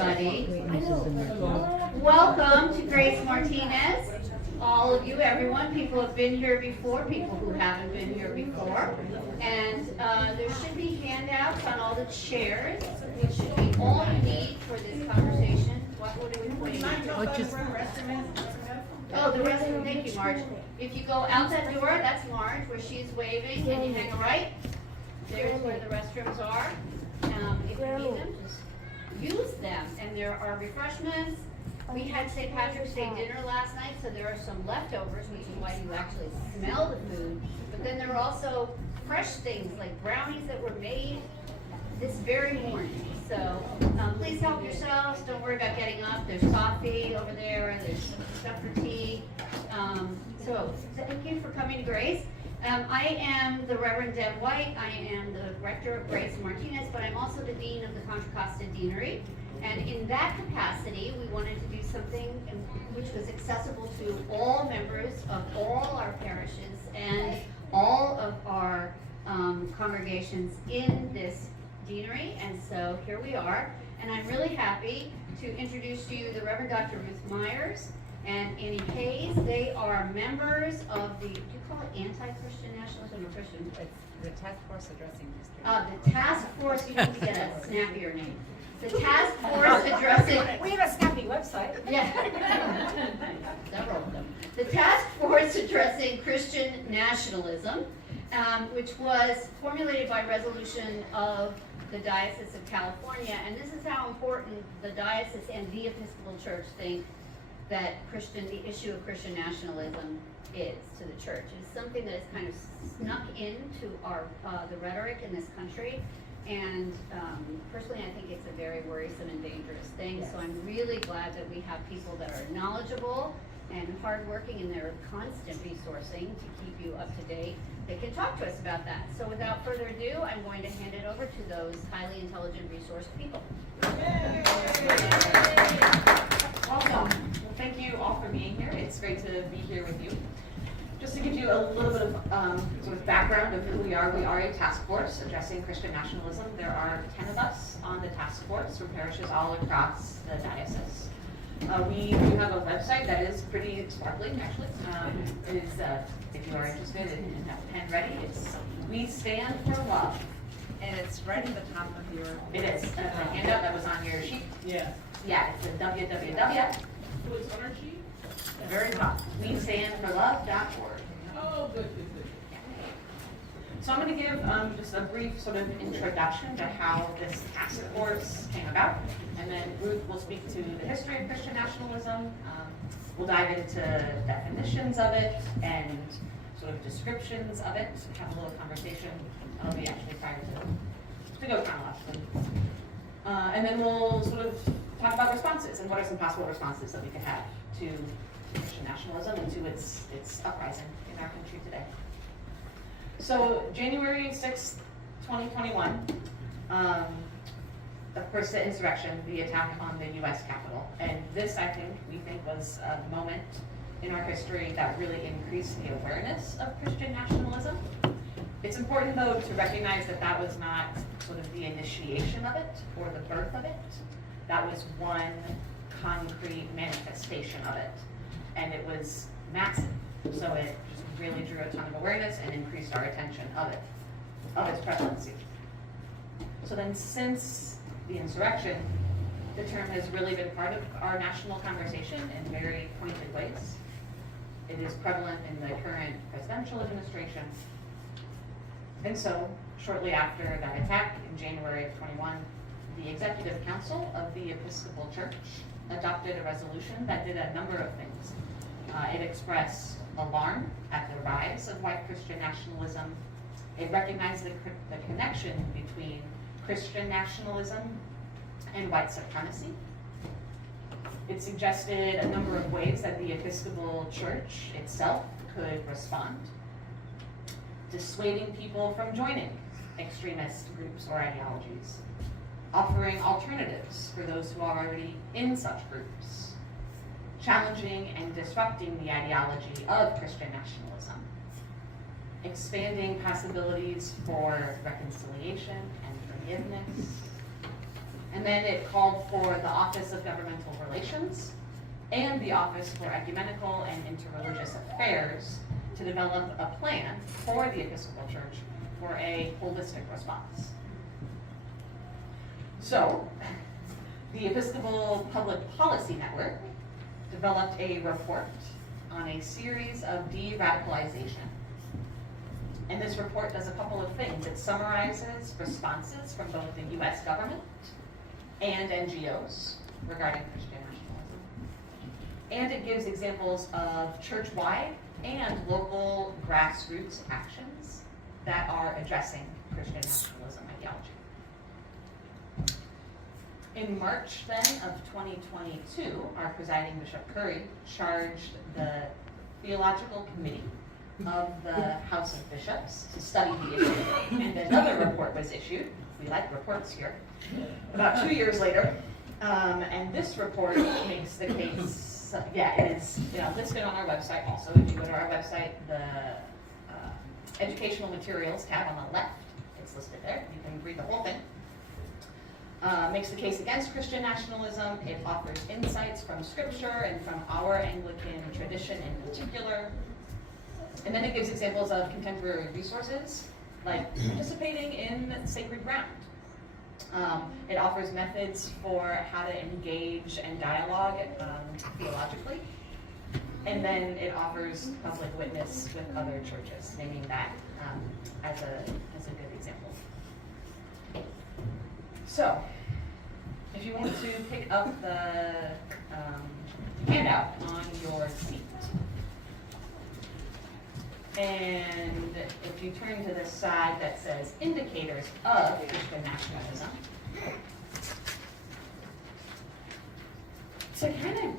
everybody. Welcome to Grace Martinez. All of you, everyone, people who have been here before, people who haven't been here before. And there should be handouts on all the chairs, which should be all you need for this conversation. What are we putting on? Oh, the restroom, thank you, Marge. If you go out that door, that's Marge, where she's waving, and you hang a right. There's where the restrooms are. If you need them, just use them. And there are refreshments. We had St. Patrick's Day dinner last night, so there are some leftovers, which is why you actually smell the food. But then there are also fresh things like brownies that were made this very morning. So please help yourselves. Don't worry about getting up. There's coffee over there, and there's stuff for tea. So thank you for coming to Grace. I am the Reverend Deb White. I am the Rector of Grace Martinez, but I'm also the Dean of the Contra Costa Deanery. And in that capacity, we wanted to do something which was accessible to all members of all our parishes and all of our congregations in this deanery. And so here we are. And I'm really happy to introduce to you the Reverend Dr. Ruth Myers and Annie Hayes. They are members of the, do you call it anti-Christian nationalism or Christian? It's the Task Force Addressing History. The Task Force, you need to get a snappier name. The Task Force Addressing... We have a snappy website. Yeah. Several of them. The Task Force Addressing Christian Nationalism, which was formulated by resolution of the Diocese of California. And this is how important the Diocese and the Episcopal Church think that the issue of Christian nationalism is to the church. It's something that is kind of snuck into the rhetoric in this country. And personally, I think it's a very worrisome and dangerous thing. Yes. So I'm really glad that we have people that are knowledgeable and hardworking, and they're constant resourcing to keep you up to date. They can talk to us about that. So without further ado, I'm going to hand it over to those highly intelligent, resourced people. Yay. Welcome. Well, thank you all for being here. It's great to be here with you. Just to give you a little bit of sort of background of who we are a task force addressing Christian nationalism. There are 10 of us on the task force from parishes all across the diocese. We do have a website that is pretty sparkly, actually. It is, if you are interested and have a pen ready, it's We Stand for Love. And it's right at the top of your... It is. The handout that was on your sheet. Yeah. Yeah, it's a www. So it's on our sheet? The very top. WeStandForLove.org. Oh, good. So I'm going to give just a brief sort of introduction to how this task force came about, and then Ruth will speak to the history of Christian nationalism. We'll dive into definitions of it and sort of descriptions of it, have a little conversation. That'll be actually prior to go chronologically. And then we'll sort of talk about responses and what are some possible responses that we could have to Christian nationalism and to its uprising in our country today. So January 6th, 2021, of course the insurrection, the attack on the US Capitol. And this, we think was a moment in our history that really increased the awareness of Christian nationalism. It's important though to recognize that that was not sort of the initiation of it or the birth of it. That was one concrete manifestation of it. And it was massive. So it just really drew a ton of awareness and increased our attention of its prevalency. So then since the insurrection, the term has really been part of our national conversation in very pointed ways. It is prevalent in the current presidential administration. And so, shortly after that attack in January of 21, the Executive Council of the Episcopal Church adopted a resolution that did a number of things. It expressed alarm at the rise of white Christian nationalism. It recognized the connection between Christian nationalism and white supremacy. It suggested a number of ways that the Episcopal Church itself could respond, dissuading people from joining extremist groups or ideologies, offering alternatives for those who are already in such groups, challenging and disrupting the ideology of Christian nationalism, expanding possibilities for reconciliation and forgiveness, And then it called for the Office of Governmental Relations and the Office for Ecumenical and Interreligious Affairs to develop a plan for the Episcopal Church for a holistic response. So, the Episcopal Public Policy Network developed a report on a series of de-radicalization. And this report does a couple of things. It summarizes responses from both the US government and NGOs regarding Christian nationalism. And it gives examples of church-wide and local grassroots actions that are addressing Christian nationalism ideology. In March then of 2022, our presiding Bishop Curry charged the Theological Committee of the House of Bishops to study the issue, and another report was issued. We like reports here. About 2 years later, and this report makes the case, it is listed on our website also. If you go to our website, the educational materials tab on the left, it's listed there. You can read the whole thing. Makes the case against Christian nationalism. It offers insights from Scripture and from our Anglican tradition in particular. And then it gives examples of contemporary resources, like participating in sacred ground. It offers methods for how to engage and dialogue theologically. And then it offers public witness with other churches, naming that as a good example. So, if you want to pick up the handout on your seat, and if you turn to the side that says Indicators of Christian Nationalism, to kind of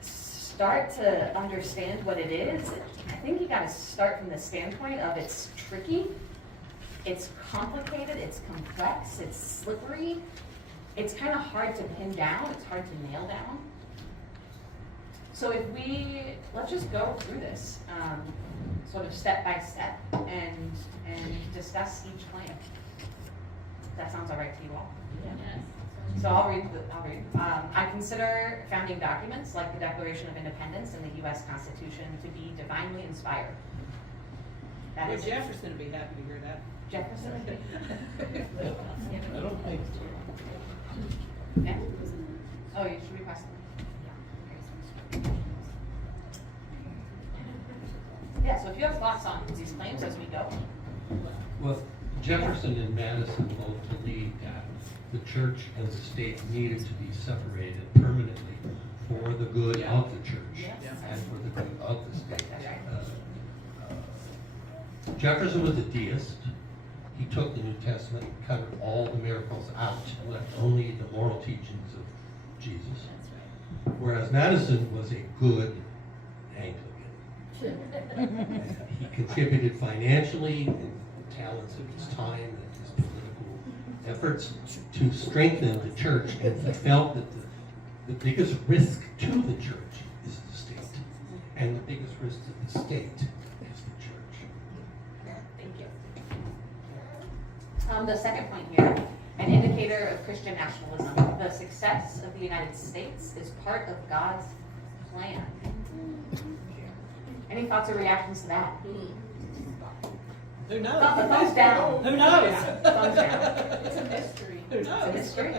start to understand what it is, I think you got to start from the standpoint of it's tricky, it's complicated, it's complex, it's slippery, it's kind of hard to pin down, it's hard to nail down. So let's just go through this sort of step by step and discuss each claim. That sounds all right to you all? Yes. So I'll read. I consider founding documents like the Declaration of Independence and the U.S. Constitution to be divinely inspired. That Well, is Jefferson would be happy to hear that. Jefferson. I don't think so. Yeah? Oh, you should request them. Yeah, so if you have thoughts on these claims as we go. Well, Jefferson and Madison both believed that the church and the state needed to be separated permanently for the good of the church Yes. and for the good of the state. That's right. Jefferson was a deist. He took the New Testament and cut all the miracles out and left only the moral teachings of Jesus. Whereas Madison was a good Anglican. And he contributed financially and talents of his time and his political efforts to strengthen the church, and he felt that the biggest risk to the church is the state, and the biggest risk to the state is the church. Thank you. The second point here, an indicator of Christian nationalism. The success of the United States is part of God's plan. Any thoughts or reactions to that? Who knows? Thumbs down. Who knows? Yeah, thumbs down. It's a mystery. Who It's a knows? mystery.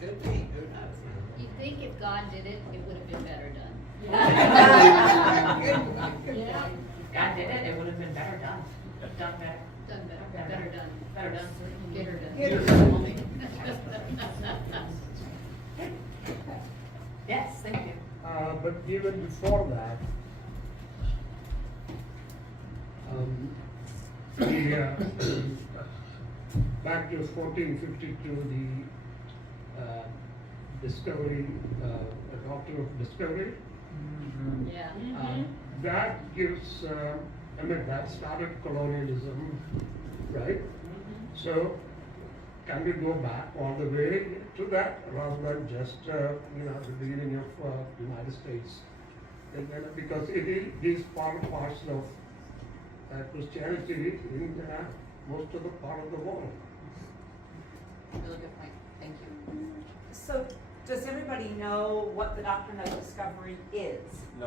Could be. Who knows? You think if God did it, it would have been better done. Yeah. God did it, it would have been better done. Done better. Done better, better done. Better done. Get her done. Get her Yes, thank you. But even before that, back to 1452, the discovery, the doctrine of discovery, Yeah. that gives, that started colonialism, right? So, can we go back all the way to that rather than just, the beginning of United States? And then, because it is parts of Christianity in most of the part of the world. Really good point. Thank you. So, does everybody know what the doctrine of discovery is? No.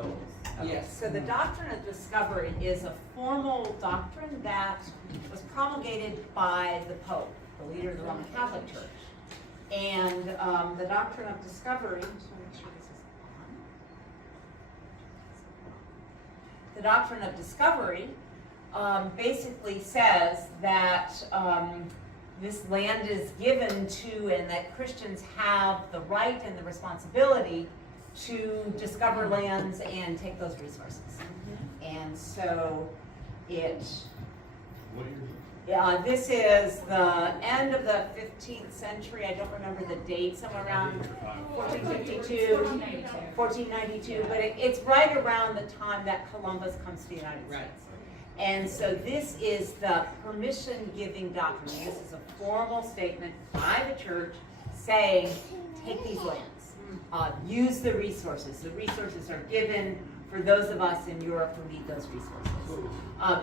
Okay, Yes. so the doctrine of discovery is a formal doctrine that was promulgated by the Pope, the leader of the Roman Catholic Church. And the doctrine of discovery, just want to make sure this is on. The doctrine of discovery basically says that this land is given to, and that Christians have the right and the responsibility to discover lands and take those resources. And so it, this is the end of the 15th century. I don't remember the date, somewhere around 1452, 1492, but it's right around the time that Columbus comes to the United States. Right. And so this is the permission-giving doctrine. This is a formal statement by the church saying, take these lands, use the resources. The resources are given for those of us in Europe who need those resources.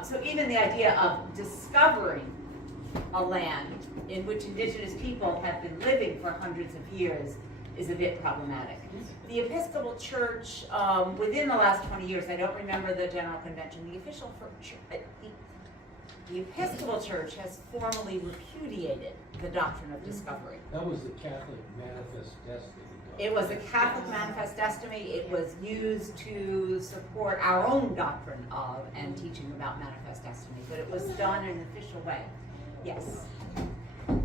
So even the idea of discovering a land in which indigenous people have been living for hundreds of years is a bit problematic. The Episcopal Church, within the last 20 years, I don't remember the General Convention, the Episcopal Church has formally repudiated the doctrine of discovery. That was the Catholic Manifest Destiny. It was a Catholic Manifest Destiny. It was used to support our own doctrine of and teaching about Manifest Destiny, but it was done in an official way. Yes. And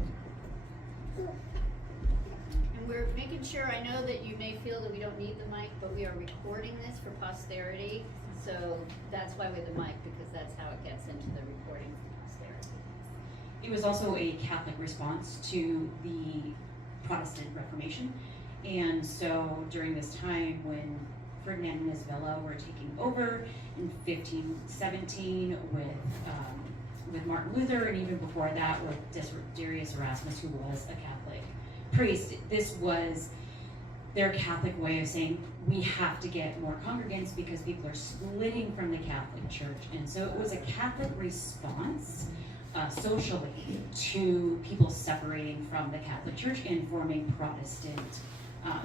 we're making sure, I know that you may feel that we don't need the mic, but we are recording this for posterity. So that's why we have the mic, because that's how it gets into the recording for posterity. It was also a Catholic response to the Protestant Reformation. And so during this time when Ferdinand and Isabella were taking over in 1517 with Martin Luther, and even before that with Darius Erasmus, who was a Catholic priest, this was their Catholic way of saying, we have to get more congregants because people are splitting from the Catholic Church. And so it was a Catholic response socially to people separating from the Catholic Church and forming Protestant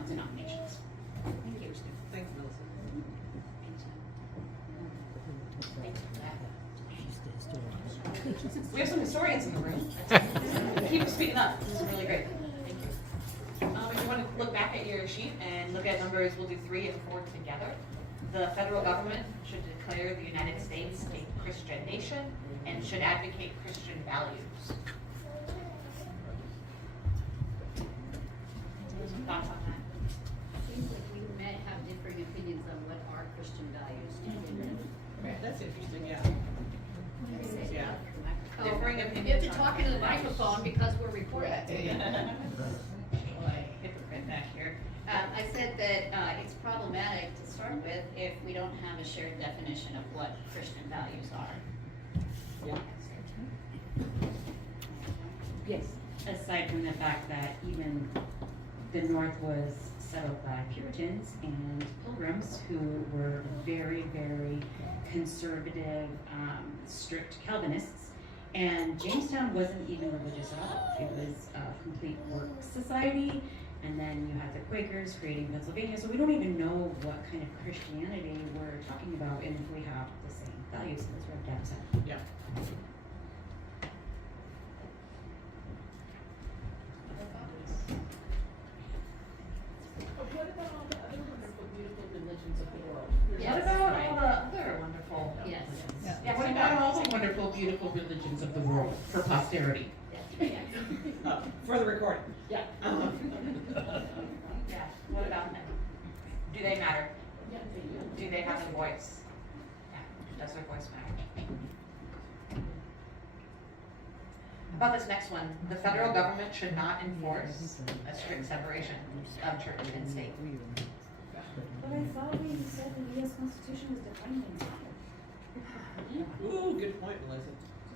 denominations. Thank you. Thanks, Melissa. We have some historians in the room. Keep speaking up. This is really great. Thank you. If you want to look back at your sheet and look at numbers, we'll do 3 and 4 together. The federal government should declare the United States a Christian nation and should advocate Christian values. Some thoughts on that? Seems like we may have differing opinions on what are Christian values to begin with. Right, that's interesting, yeah. Yeah. Differing You have opinions to on talk into the microphone because we're recording. Hypocrite back here. I said that it's problematic to start with if we don't have a shared definition of what Christian values are. Yeah. Yes. Aside from the fact that even the North was settled by Puritans and Pilgrims who were very, very conservative, strict Calvinists, and Jamestown wasn't even religious at all. It was a complete work society, and then you had the Quakers creating Pennsylvania, so we don't even know what kind of Christianity we're talking about and if we have the same values. That's what Deb said. Yeah. What about all the other wonderful, beautiful religions of the world? Yes. What about all the other wonderful? Yes. Yeah, what about all the wonderful, beautiful religions of the world for posterity? For the recording. Yeah. Yeah, what about them? Do they matter? Do they have a voice? Yeah, does their voice matter? How about this next one? The federal government should not enforce a strict separation of church and state. But I thought we said the U.S. Constitution was divinely inspired. Ooh, good point, Melissa.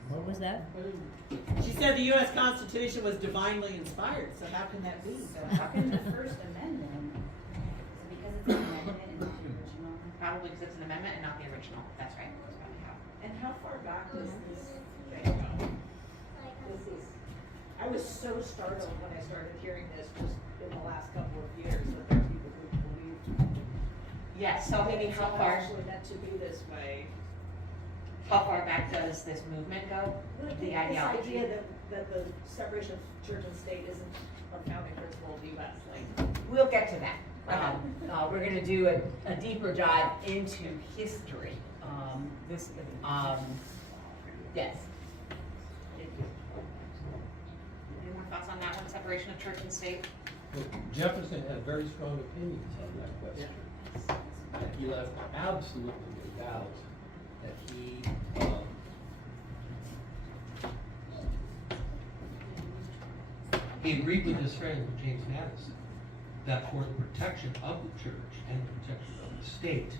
What was that? She said the U.S. Constitution was divinely inspired, so how can that be? So how can the First Amendment, because it's an amendment and not the original? Probably because it's an amendment and not the original. That's right. That's probably how. And how far back was this? I was was so startled when I started hearing this just in the last couple of years, that there are people who believe Yes, so maybe it's how not far, actually meant to be this way. how far back does this movement go? The ideology? This idea that the separation of church and state isn't a founding principle of the US, like. We'll get to that. We're gonna do a deeper dive into history. Yes. Any more thoughts on that one, separation of church and state? Well, Jefferson had very strong opinions on that question. And he left absolutely no doubt that he agreed with his friend James Madison that for the protection of the church and the protection of the state,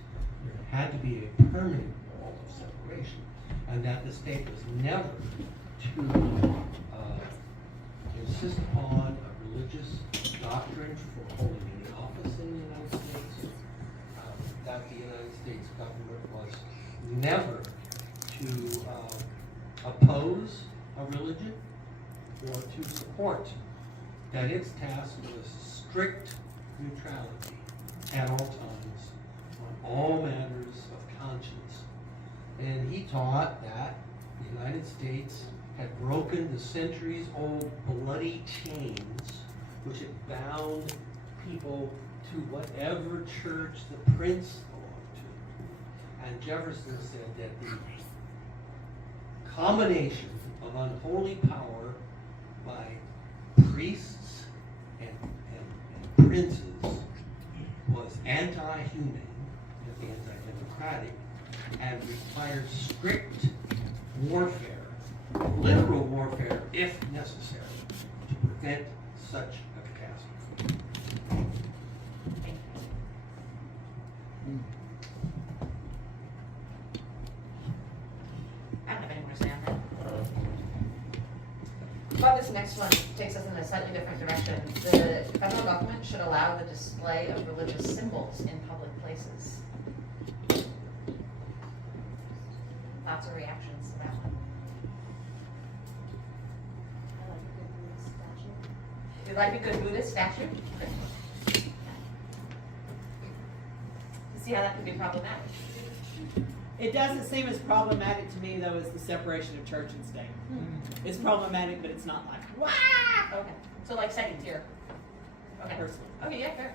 there had to be a permanent wall of separation, and that the state was never to insist upon a religious doctrine for holding any office in the United States, that the United States government was never to oppose a religion or to support, that its task was strict neutrality at all times on all matters of conscience. And he taught that the United States had broken the centuries-old bloody chains which had bound people to whatever church the prince belonged to. And Jefferson said that the combination of unholy power by priests and princes was anti-humane and anti-democratic and required strict warfare, literal warfare if necessary, to prevent such a catastrophe. I don't have any more to say on that. But this next one takes us in a slightly different direction. The federal government should allow the display of religious symbols in public places. Lots of reactions to that one. You like a good Buddhist statue? You see how that could be problematic? It doesn't seem as problematic to me, though, as the separation of church and state. It's problematic, but it's not like, wah! Okay, so like second tier. Okay. Personally. Okay, yeah, fair.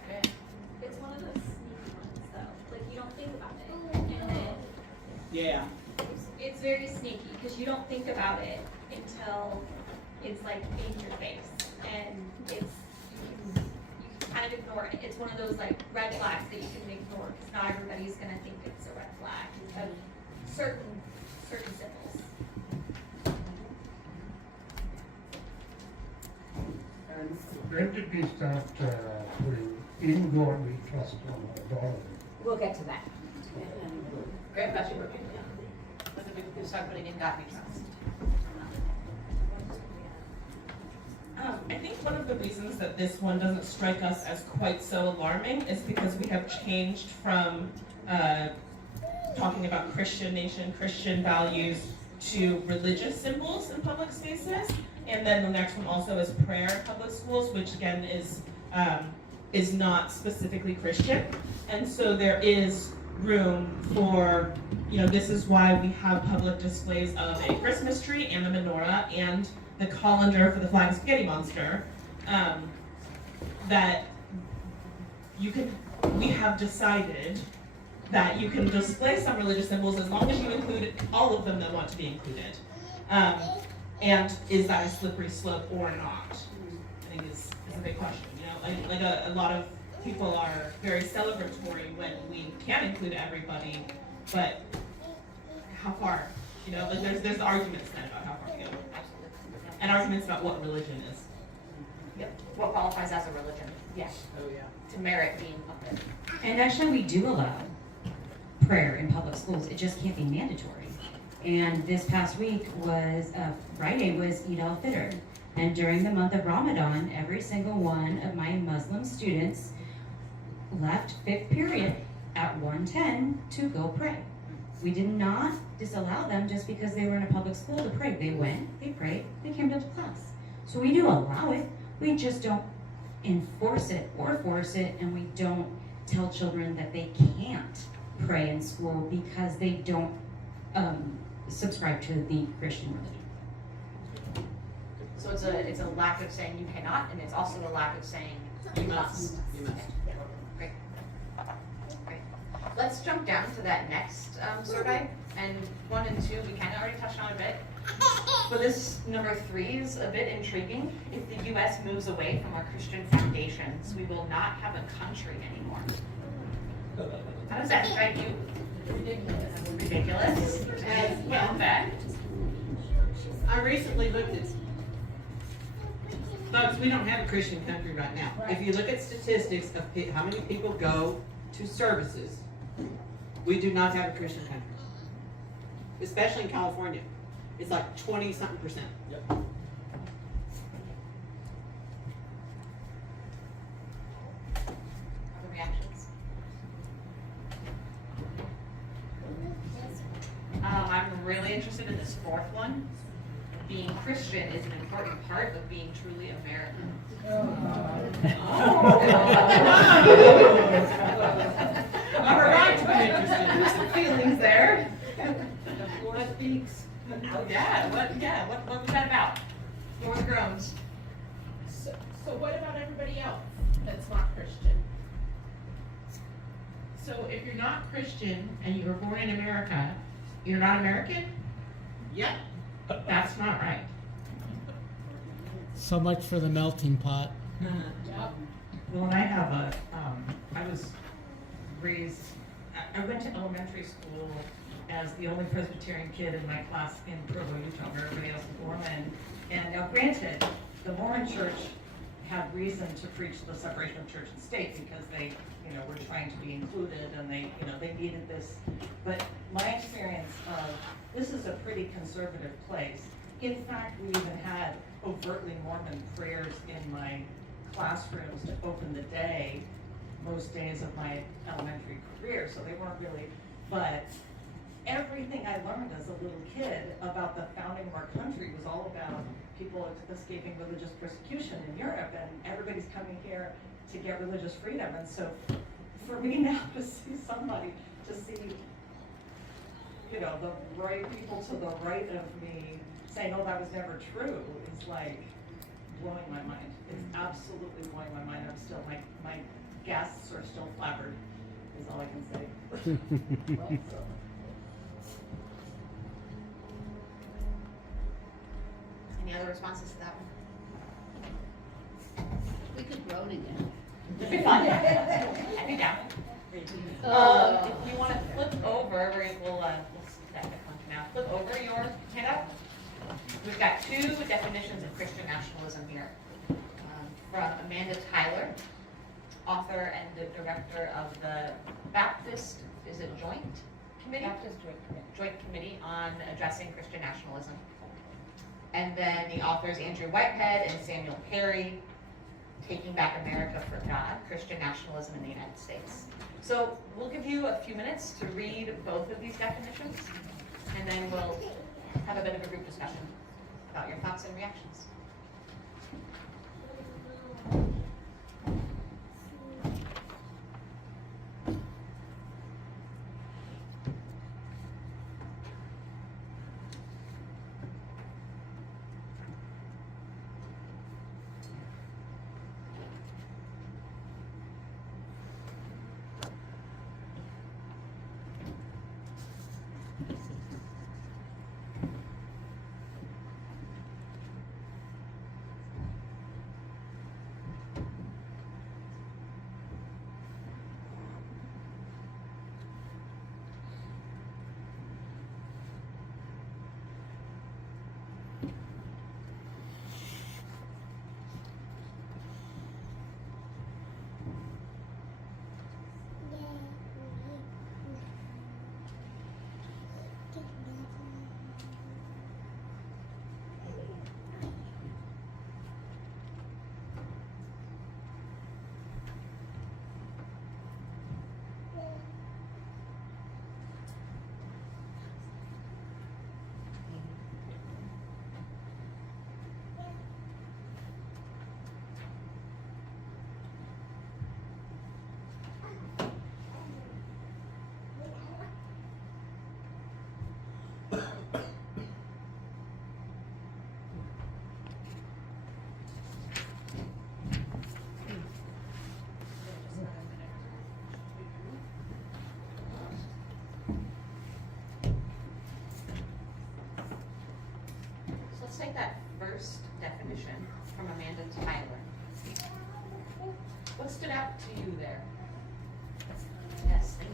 It's one of those sneaky ones, though. Like, you don't think about it, and then Yeah. it's very sneaky because you don't think about it until it's like in your face, and you can kind of ignore it. It's one of those like red flags that you can ignore because not everybody's gonna think it's a red flag of certain symbols. And when did we start putting in God we trust on our dollar? We'll get to that. Great question. When did we start putting in God we trust? I think one of the reasons that this one doesn't strike us as quite so alarming is because we have changed from talking about Christian nation, Christian values, to religious symbols in public spaces. And then the next one also is prayer in public schools, which again is not specifically Christian. And so there is room for, this is why we have public displays of a Christmas tree and the menorah and the colander for the flag and spaghetti monster, that we have decided that you can display some religious symbols as long as you include all of them that want to be included. And is that a slippery slope or not? I think is a big question. Like a lot of people are very celebratory when we can include everybody, but how far? There's arguments then about how far to go. And arguments about what religion is. Yep. What qualifies as a religion? Yeah. Oh, yeah. To merit being up there. And actually, we do allow prayer in public schools. It just can't be mandatory. And this past week Friday was Eid al-Fitr. And during the month of Ramadan, every single one of my Muslim students left 5th period at 1:10 to go pray. We did not disallow them just because they were in a public school to pray. They went, they prayed, they came to class. So we do allow it, we just don't enforce it or force it, and we don't tell children that they can't pray in school because they don't subscribe to the Christian religion. So it's a lack of saying you cannot, and it's also a lack of saying you must. You must. Great. Great. Let's jump down to that next survey, and 1 and 2 we kind of already touched on a bit. But this number 3 is a bit intriguing. If the U.S. moves away from our Christian foundations, we will not have a country anymore. How does that strike you? Ridiculous. And well, in fact, I recently looked at, folks, we don't have a Christian country right now. If you look at statistics of how many people go to services, we do not have a Christian country. Especially in California. It's like 20-something%. Yep. other reactions? I'm really interested in this 4th one. Being Christian is an important part of being truly American. I'm right to be interested. There's some feelings there. What speaks? What was that about? What were the groans? So what about everybody else that's not Christian? So if you're not Christian and you were born in America, you're not American? Yep. That's not right. So much for the melting pot. Well, and I have I was raised, I went to elementary school as the only Presbyterian kid in my class in Provo, Utah, where everybody else was Mormon. And now granted, the Mormon church had reason to preach the separation of church and state because they, were trying to be included and they needed this. But my experience of, this is a pretty conservative place. In fact, we even had overtly Mormon prayers in my classrooms to open the day most days of my elementary career, so they weren't really, but everything I learned as a little kid about the founding of our country was all about people escaping religious persecution in Europe, and everybody's coming here to get religious freedom. And so for me now to see somebody, to see, the right people to the right of me saying, oh, that was never true, is like blowing my mind. It's absolutely blowing my mind. I'm still, my guests are still flabbered, is all I can say. Any other responses to that one? We could groan again. It'd be fun. I'd be down. If you want to flip over, we'll skip that one for now. Flip over your handout. We've got 2 definitions of Christian nationalism here. From Amanda Tyler, author and the director of the Baptist, is it Joint Committee? Baptist Joint Committee. Joint Committee on Addressing Christian Nationalism. And then the authors Andrew Whitehead and Samuel Perry, Taking Back America for God, Christian Nationalism in the United States. So we'll give you a few minutes to read both of these definitions, and then we'll have a bit of a group discussion about your thoughts and reactions. back to you there. Yes, thank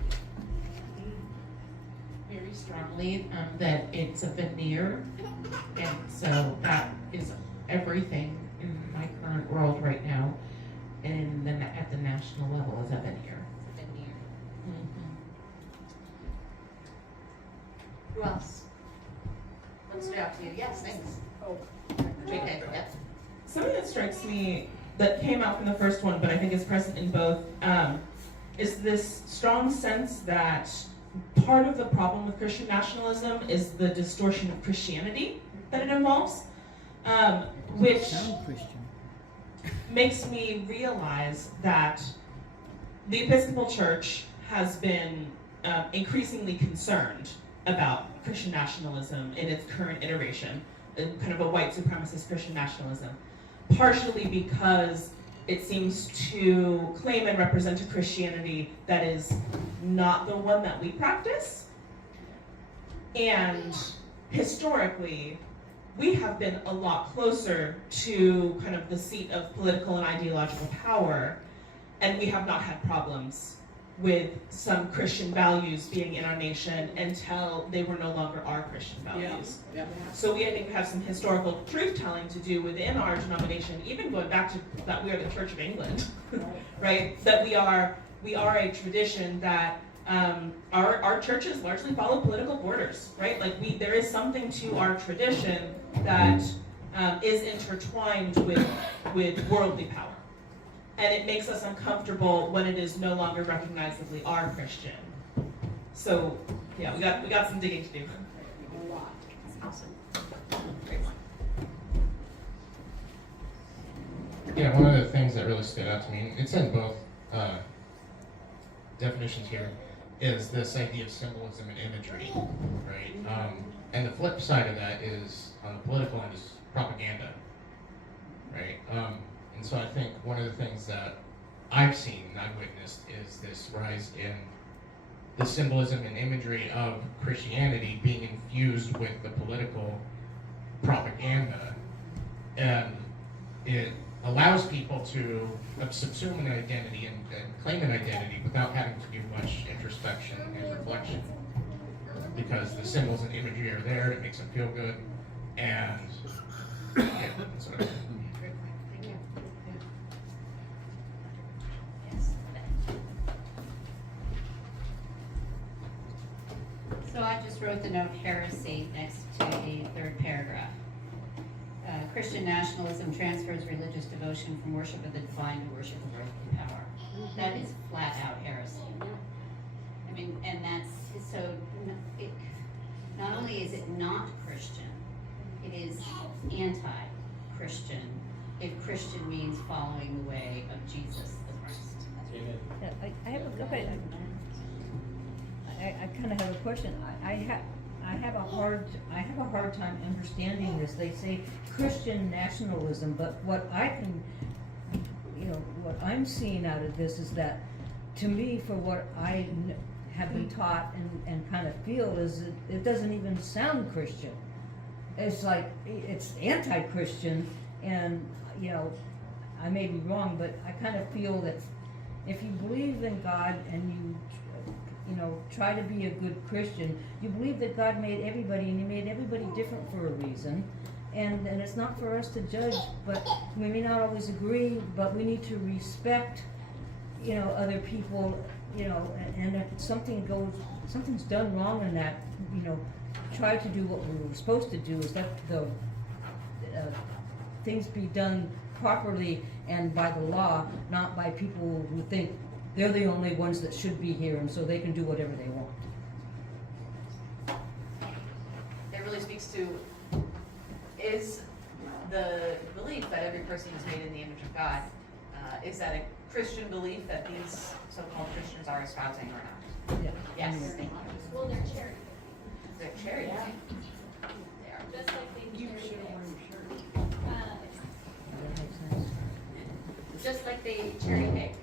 you. Very strongly that it's a veneer, and so that is everything in my current world right now, and then at the national level is a veneer. Veneer. Mm-hmm. Who else? What stood out to you? Yes, thanks. Oh. JK, yes. Something that strikes me that came out from the first one, but I think is present in both, is this strong sense that part of the problem with Christian nationalism is the distortion of Christianity that it involves, which makes me realize that the Episcopal Church has been increasingly concerned about Christian nationalism in its current iteration, kind of a white supremacist Christian nationalism, partially because it seems to claim and represent a Christianity that is not the one that we practice. And historically, we have been a lot closer to kind of the seat of political and ideological power, and we have not had problems with some Christian values being in our nation until they were no longer our Christian values. Yeah. So I think we have some historical truth-telling to do within our denomination, even going back to that we are the Church of England, right? That we are a tradition that our churches largely follow political borders, right? Like there is something to our tradition that is intertwined with worldly power. And it makes us uncomfortable when it is no longer recognizably our Christian. So yeah, we got some digging to do. A lot. Awesome. Great one. Yeah, one of the things that really stood out to me, it's in both definitions here, is this idea of symbolism and imagery, right? And the flip side of that is, on the political end, is propaganda, right? And so I think one of the things that I've seen and I've witnessed is this rise in the symbolism and imagery of Christianity being infused with the political propaganda. And it allows people to subsume an identity and claim an identity without having to do much introspection and reflection. Because the symbols and imagery are there, it makes them feel good, and yeah, that's what I think. So I just wrote the note heresy next to the third paragraph. Christian nationalism transfers religious devotion from worship of the divine to worship of earthly power. That is flat out heresy. I mean, and that's, so not only is it not Christian, it is anti-Christian if Christian means following the way of Jesus the Christ. Amen. I have a question. I kind of have a question. I have a hard time understanding this. They say Christian nationalism, but what what I'm seeing out of this is that, to me, for what I have been taught and kind of feel, is it doesn't even sound Christian. It's like, it's anti-Christian, and I may be wrong, but I kind of feel that if you believe in God and you try to be a good Christian, you believe that God made everybody, and He made everybody different for a reason, and it's not for us to judge, but we may not always agree, but we need to respect, other people, and if something's done wrong in that, try to do what we were supposed to do, is let the things be done properly and by the law, not by people who think they're the only ones that should be here, and so they can do whatever they want. It really speaks to, is the belief that every person is made in the image of God, is that a Christian belief that these so-called Christians are espousing or not? Yeah. Yes. Well, they're charity. They're charity. They are, just like they charity just like they cherry pick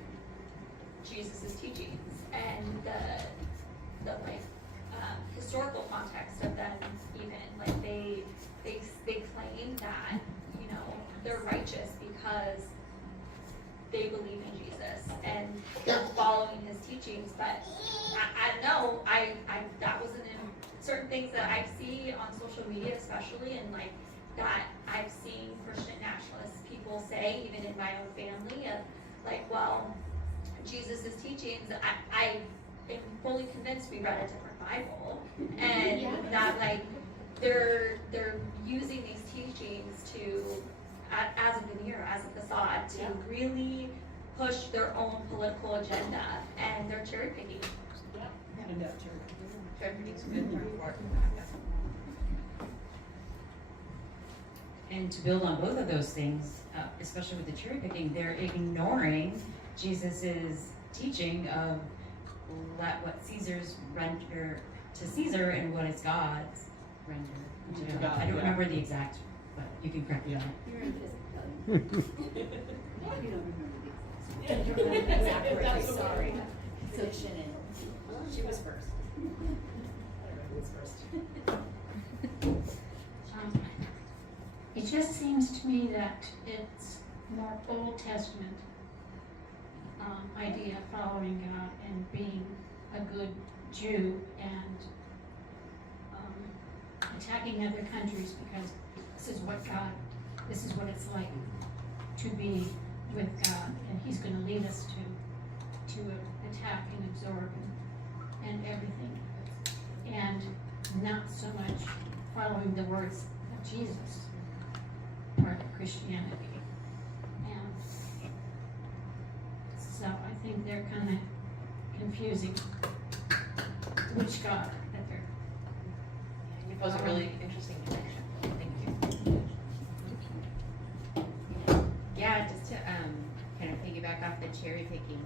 Jesus' teachings and the historical context of them, even like they claim that they're righteous because they believe in Jesus and they're following his teachings. But I know that wasn't in certain things that I see on social media, especially, and like that I've seen Christian nationalist people say, even in my own family, of like, well, Jesus' teachings, I am fully convinced we read a different Bible, and that like they're using these teachings to as a veneer, as a facade, to really push their own political agenda, and they're cherry picking. Cherry picking's a good term for it. And to build on both of those things, especially with the cherry picking, they're ignoring Jesus's teaching of let what Caesar's render to Caesar and what is God's render to God. I don't remember the exact, but you can correct me on it. You're in physics. You don't remember the exact words, sorry. Fiction and she was first. I don't know who was first. It just seems to me that it's more Old Testament idea, following God and being a good Jew and attacking other countries because this is what it's like to be with God, and he's going to lead us to attack and absorb and everything, and not so much following the words of Jesus, part of Christianity. And so I think they're kind of confusing which God that they're. You pose a really interesting connection. Thank you. Yeah, just to kind of piggyback off the cherry picking,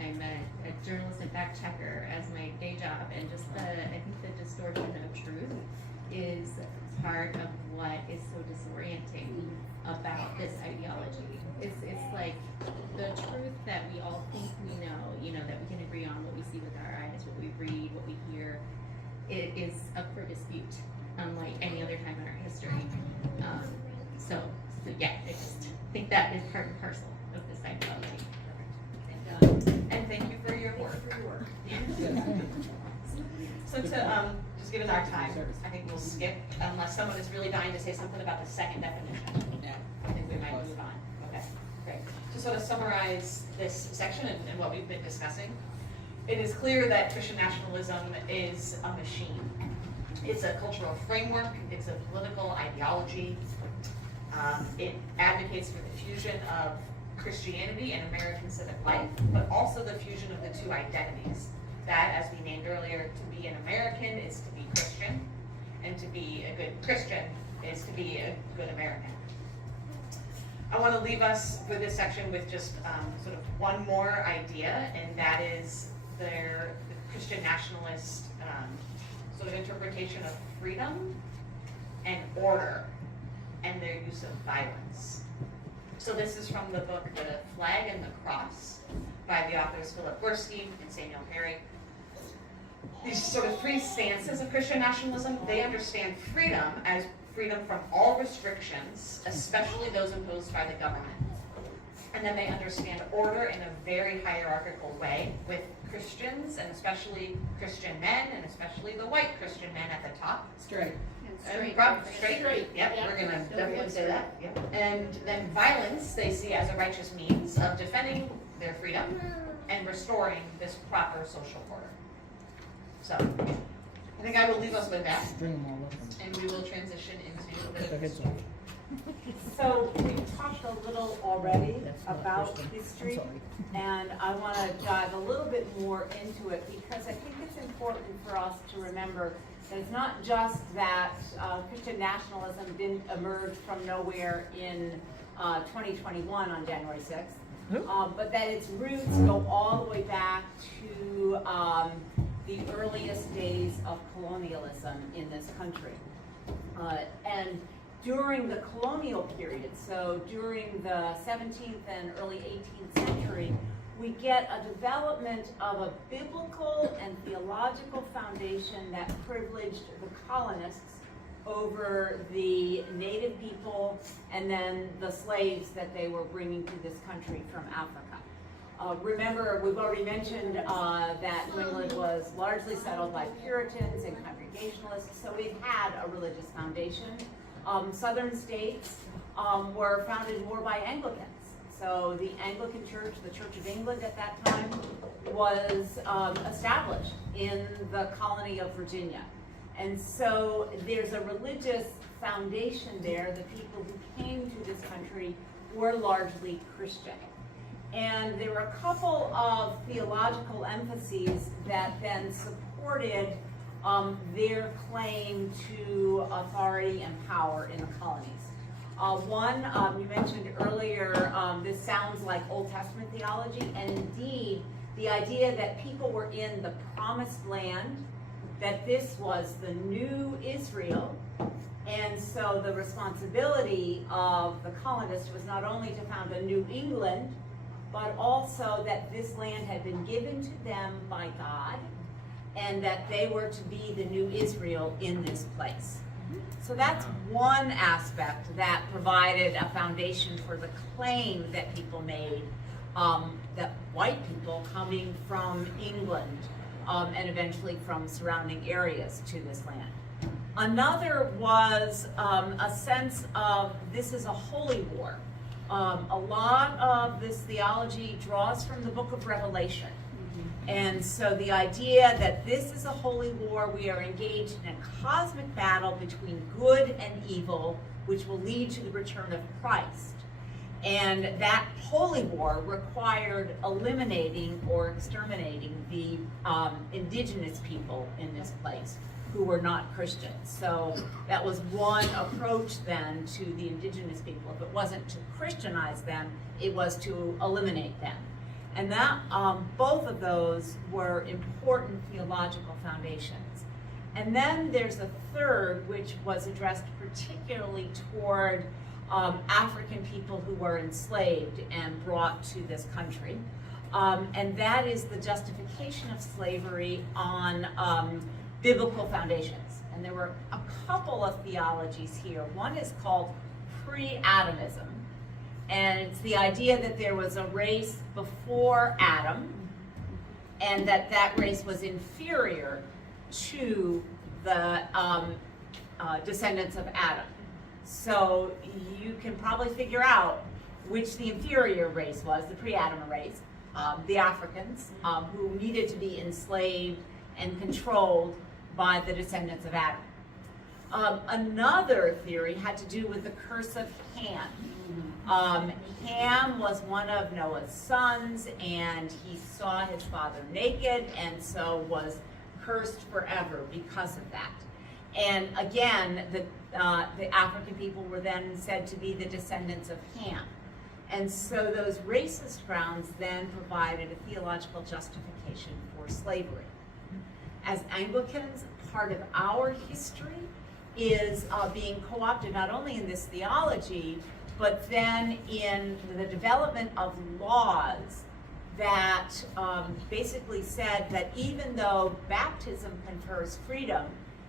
I'm a journalist and fact checker as my day job, and just I think the distortion of truth is part of what is so disorienting about this ideology. It's like the truth that we all think we know, that we can agree on, what we see with our eyes, what we read, what we hear, it is up for dispute, unlike any other time in our history. So yeah, I just think that is part and parcel of this ideology. And thank you for your work. So to just give us our time, I think we'll skip unless someone is really dying to say something about the second definition. Yeah, I think we might move on. Okay, great. To sort of summarize this section and what we've been discussing, it is clear that Christian nationalism is a machine. It's a cultural framework. It's a political ideology. It advocates for the fusion of Christianity and American civic life, but also the fusion of the two identities. That, as we named earlier, to be an American is to be Christian, and to be a good Christian is to be a good American. I want to leave us for this section with just sort of one more idea, and that is the Christian nationalist sort of interpretation of freedom and order and their use of violence. So this is from the book The Flag and the Cross by the authors Philip Gursky and Samuel Perry. These sort of three stances of Christian nationalism, they understand freedom as freedom from all restrictions, especially those imposed by the government. And then they understand order in a very hierarchical way, with Christians, and especially Christian men, and especially the white Christian men at the top. Straight. Straight. Yep, we're gonna definitely say that. Yep. And then violence they see as a righteous means of defending their freedom and restoring this proper social order. So, I think I will leave us with that, and we will transition into the. So we've talked a little already about history, and I want to dive a little bit more into it because I think it's important for us to remember that it's not just that Christian nationalism didn't emerge from nowhere in 2021 on January 6th, but that its roots go all the way back to the earliest days of colonialism in this country. And during the colonial period, so during the 17th and early 18th century, we get a development of a biblical and theological foundation that privileged the colonists over the native people and then the slaves that they were bringing to this country from Africa. Remember, we've already mentioned that New England was largely settled by Puritans and Congregationalists, so it had a religious foundation. Southern states were founded more by Anglicans. So the Anglican Church, the Church of England at that time, was established in the colony of Virginia. And so there's a religious foundation there. The people who came to this country were largely Christian. And there were a couple of theological emphases that then supported their claim to authority and power in the colonies. One, you mentioned earlier, this sounds like Old Testament theology, and indeed, the idea that people were in the promised land, that this was the new Israel, and so the responsibility of the colonists was not only to found a New England, but also that this land had been given to them by God, and that they were to be the new Israel in this place. So that's one aspect that provided a foundation for the claim that people made, that white people coming from England and eventually from surrounding areas to this land. Another was a sense of this is a holy war. A lot of this theology draws from the book of Revelation. And so the idea that this is a holy war, we are engaged in a cosmic battle between good and evil, which will lead to the return of Christ. And that holy war required eliminating or exterminating the indigenous people in this place who were not Christians. So that was one approach then to the indigenous people. If it wasn't to Christianize them, it was to eliminate them. And that both of those were important theological foundations. And then there's a third, which was addressed particularly toward African people who were enslaved and brought to this country. And that is the justification of slavery on biblical foundations. And there were a couple of theologies here. One is called pre-Adamism. And it's the idea that there was a race before Adam, and that that race was inferior to the descendants of Adam. So you can probably figure out which the inferior race was, the pre-Adam race, the Africans, who needed to be enslaved and controlled by the descendants of Adam. Another theory had to do with the curse of Ham. Ham was one of Noah's sons, and he saw his father naked, and so was cursed forever because of that. And again, the African people were then said to be the descendants of Ham. And so those racist grounds then provided a theological justification for slavery. As Anglicans, part of our history is being co-opted not only in this theology, but then in the development of laws that basically said that even though baptism confers freedom,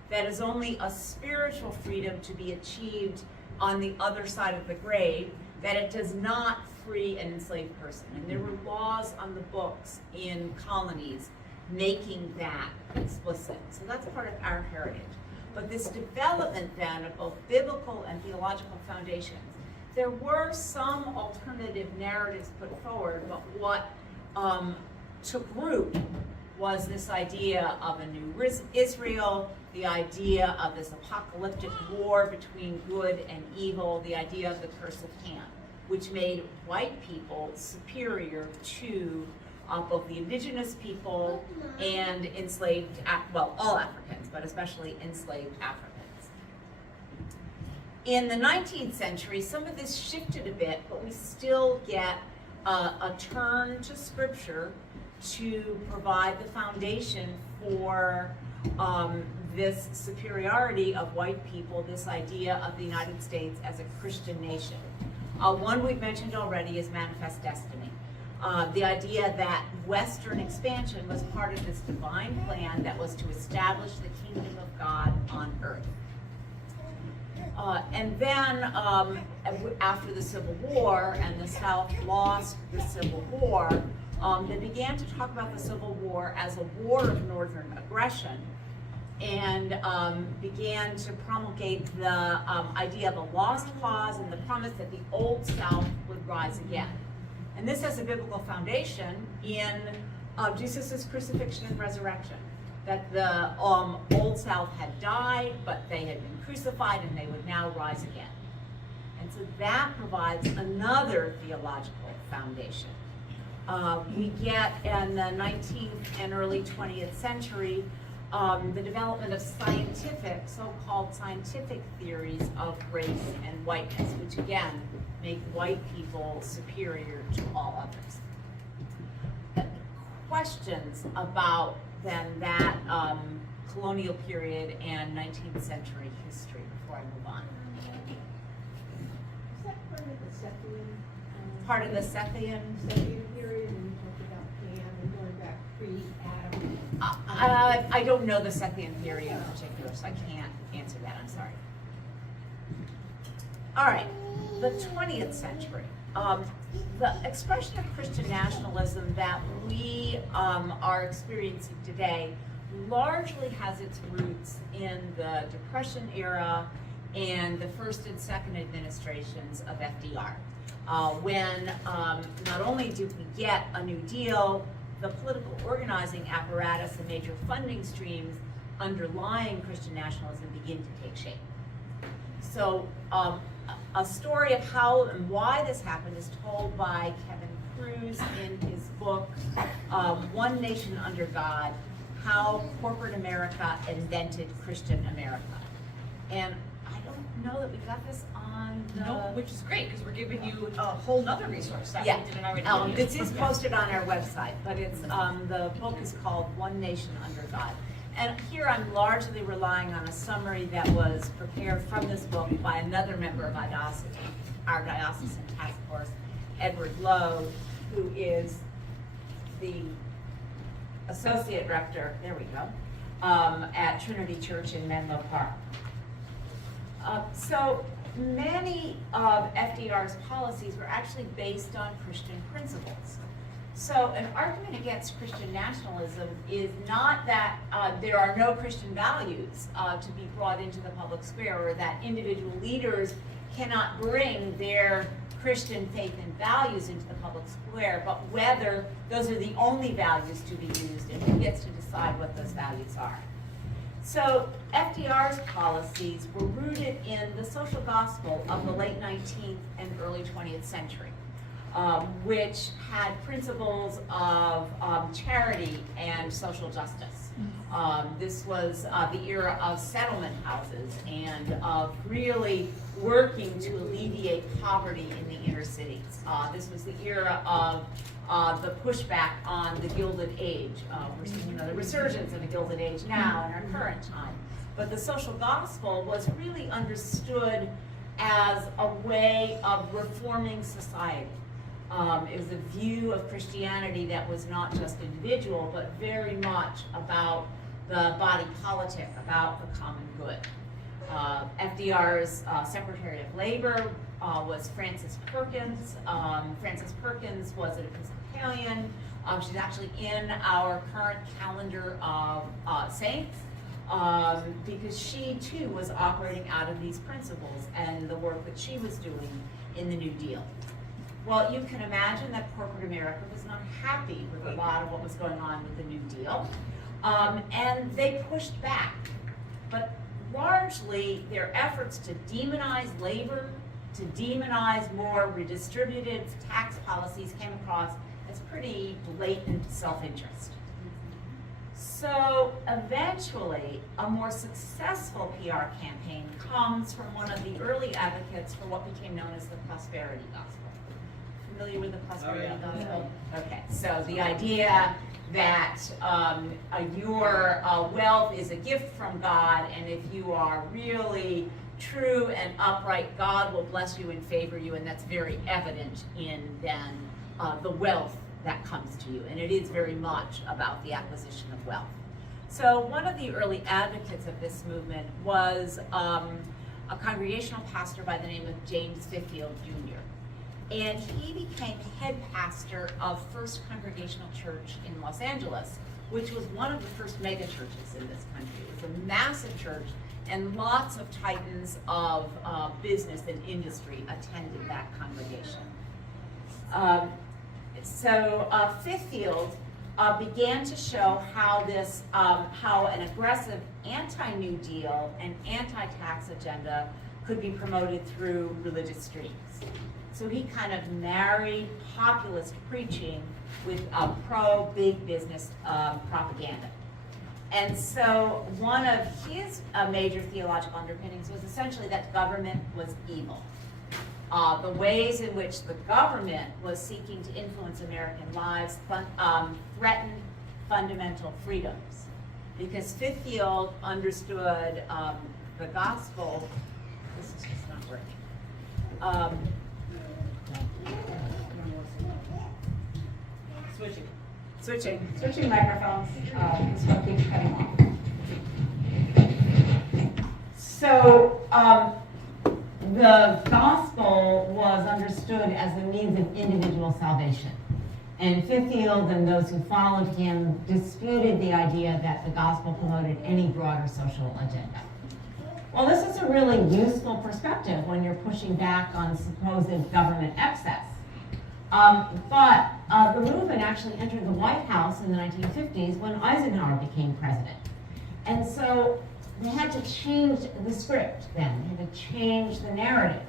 that is only a spiritual freedom to be achieved on the other side of the grave, that it does not free an enslaved person. And there were laws on the books in colonies making that explicit. So that's part of our heritage. But this development then of both biblical and theological foundations, there were some alternative narratives put forward, but what took root was this idea of a new Israel, the idea of this apocalyptic war between good and evil, the idea of the curse of Ham, which made white people superior to both the indigenous people and enslaved, well, all Africans, but especially enslaved Africans. In the 19th century, some of this shifted a bit, but we still get a turn to Scripture to provide the foundation for this superiority of white people, this idea of the United States as a Christian nation. One we've mentioned already is manifest destiny. The idea that Western expansion was part of this divine plan that was to establish the kingdom of God on earth. And then after the Civil War and the South lost the Civil War, they began to talk about the Civil War as a war of northern aggression, and began to promulgate the idea of a lost cause and the promise that the Old South would rise again. And this has a biblical foundation in Jesus' crucifixion and resurrection, that the Old South had died, but they had been crucified and they would now rise again. And so that provides another theological foundation. We get in the 19th and early 20th century the development of scientific, so-called scientific theories of race and whiteness, which again make white people superior to all others. Questions about then that colonial period and 19th century history before I move on. Is that part of the Sethian? Part of the Sethian? Sethian period, and you talked about Ham and going back pre-Adam. I don't know the Sethian theory in particular, so I can't answer that, I'm sorry. All right, the 20th century. The expression of Christian nationalism that we are experiencing today largely has its roots in the Depression era and the first and second administrations of FDR. When not only do we get a New Deal, the political organizing apparatus and major funding streams underlying Christian nationalism begin to take shape. So a story of how and why this happened is told by Kevin Cruz in his book, One Nation Under God, How Corporate America Invented Christian America. And I don't know that we got this on the... No, which is great, because we're giving you a whole nother resource that Yeah, we didn't already give you. this is posted on our website, but it's the book is called One Nation Under God. And here I'm largely relying on a summary that was prepared from this book by another member of our diocesan task force, Edward Lowe, who is the associate rector, there we go, at Trinity Church in Menlo Park. So many of FDR's policies were actually based on Christian principles. So an argument against Christian nationalism is not that there are no Christian values to be brought into the public square, or that individual leaders cannot bring their Christian faith and values into the public square, but whether those are the only values to be used and who gets to decide what those values are. So FDR's policies were rooted in the social gospel of the late 19th and early 20th century. Which had principles of charity and social justice. This was the era of settlement houses and of really working to alleviate poverty in the inner cities. This was the era of the pushback on the Gilded Age. We're seeing the resurgence of the Gilded Age now in our current time. But the social gospel was really understood as a way of reforming society. It was a view of Christianity that was not just individual, but very much about the body politic, about the common good. FDR's Secretary of Labor was Frances Perkins. Frances Perkins was an Episcopalian. She's actually in our current calendar of saints because she too was operating out of these principles and the work that she was doing in the New Deal. Well, you can imagine that corporate America was not happy with a lot of what was going on with the New Deal, and they pushed back. But largely, their efforts to demonize labor, to demonize more redistributive tax policies came across as pretty blatant self-interest. So eventually, a more successful PR campaign comes from one of the early advocates for what became known as the prosperity gospel. Familiar with the prosperity gospel? Okay, so the idea that your wealth is a gift from God, and if you are really true and upright, God will bless you and favor you, and that's very evident in then the wealth that comes to you, and it is very much about the acquisition of wealth. So one of the early advocates of this movement was a congregational pastor by the name of James Fitfield Jr. And he became head pastor of First Congregational Church in Los Angeles, which was one of the first mega churches in this country. It was a massive church, and lots of titans of business and industry attended that congregation. Fitfield began to show how how an aggressive anti-New Deal and anti-tax agenda could be promoted through religious streams. So he kind of married populist preaching with pro-big business propaganda. And so one of his major theological underpinnings was essentially that government was evil. The ways in which the government was seeking to influence American lives threatened fundamental freedoms. Because Fitfield understood the gospel. This is just not working. Switching microphones, this one keeps cutting off. So the gospel was understood as a means of individual salvation. And Fitfield and those who followed him disputed the idea that the gospel promoted any broader social agenda. Well, this is a really useful perspective when you're pushing back on supposed government excess. But the movement actually entered the White House in the 1950s when Eisenhower became president. And so they had to change the script then. They had to change the narrative.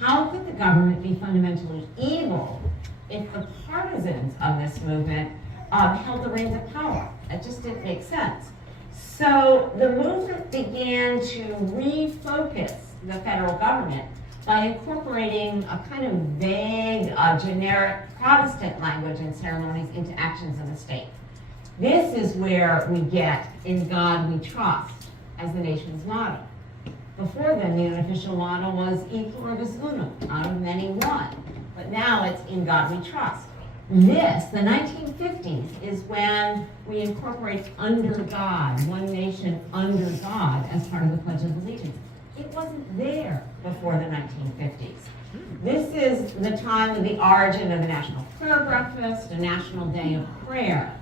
How could the government be fundamentally evil if the partisans of this movement held the reins of power? It just didn't make sense. So the movement began to refocus the federal government by incorporating a kind of vague, generic Protestant language and ceremonies into actions of the state. This is where we get "In God We Trust" as the nation's motto. Before then, the unofficial motto was "E pluribus unum," out of many one. But now it's "In God We Trust." This, the 1950s, is when we incorporate "under God," one nation under God, as part of the Pledge of Allegiance. It wasn't there before the 1950s. This is the time of the origin of the National Prayer Breakfast, a National Day of Prayer.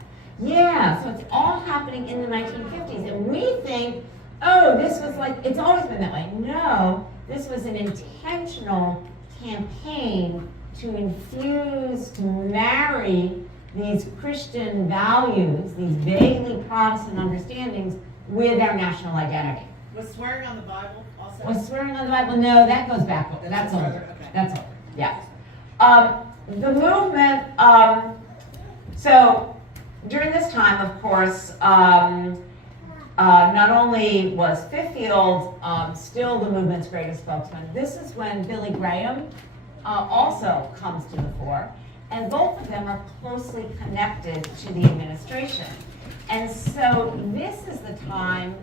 Yeah, so it's all happening in the 1950s, and we think, oh, this was like, it's always been that way. No, this was an intentional campaign to infuse, to marry these Christian values, these vaguely Protestant understandings, with our national identity. Was swearing on the Bible also? Was swearing on the Bible? No, that goes back. That's older. Okay. That's older. Yeah. The movement. So during this time, of course, not only was Fitfield still the movement's greatest spokesman. This is when Billy Graham also comes to the fore, and both of them are closely connected to the administration. And so this is the time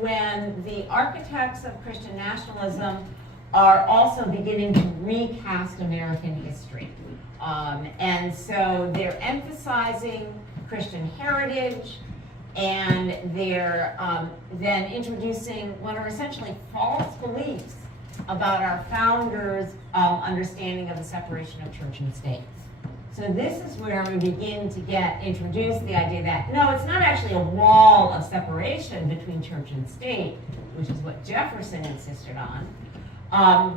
when the architects of Christian nationalism are also beginning to recast American history. And so they're emphasizing Christian heritage, and they're then introducing what are essentially false beliefs about our founders' understanding of the separation of church and state. So this is where we begin to get introduced the idea that, no, it's not actually a wall of separation between church and state, which is what Jefferson insisted on,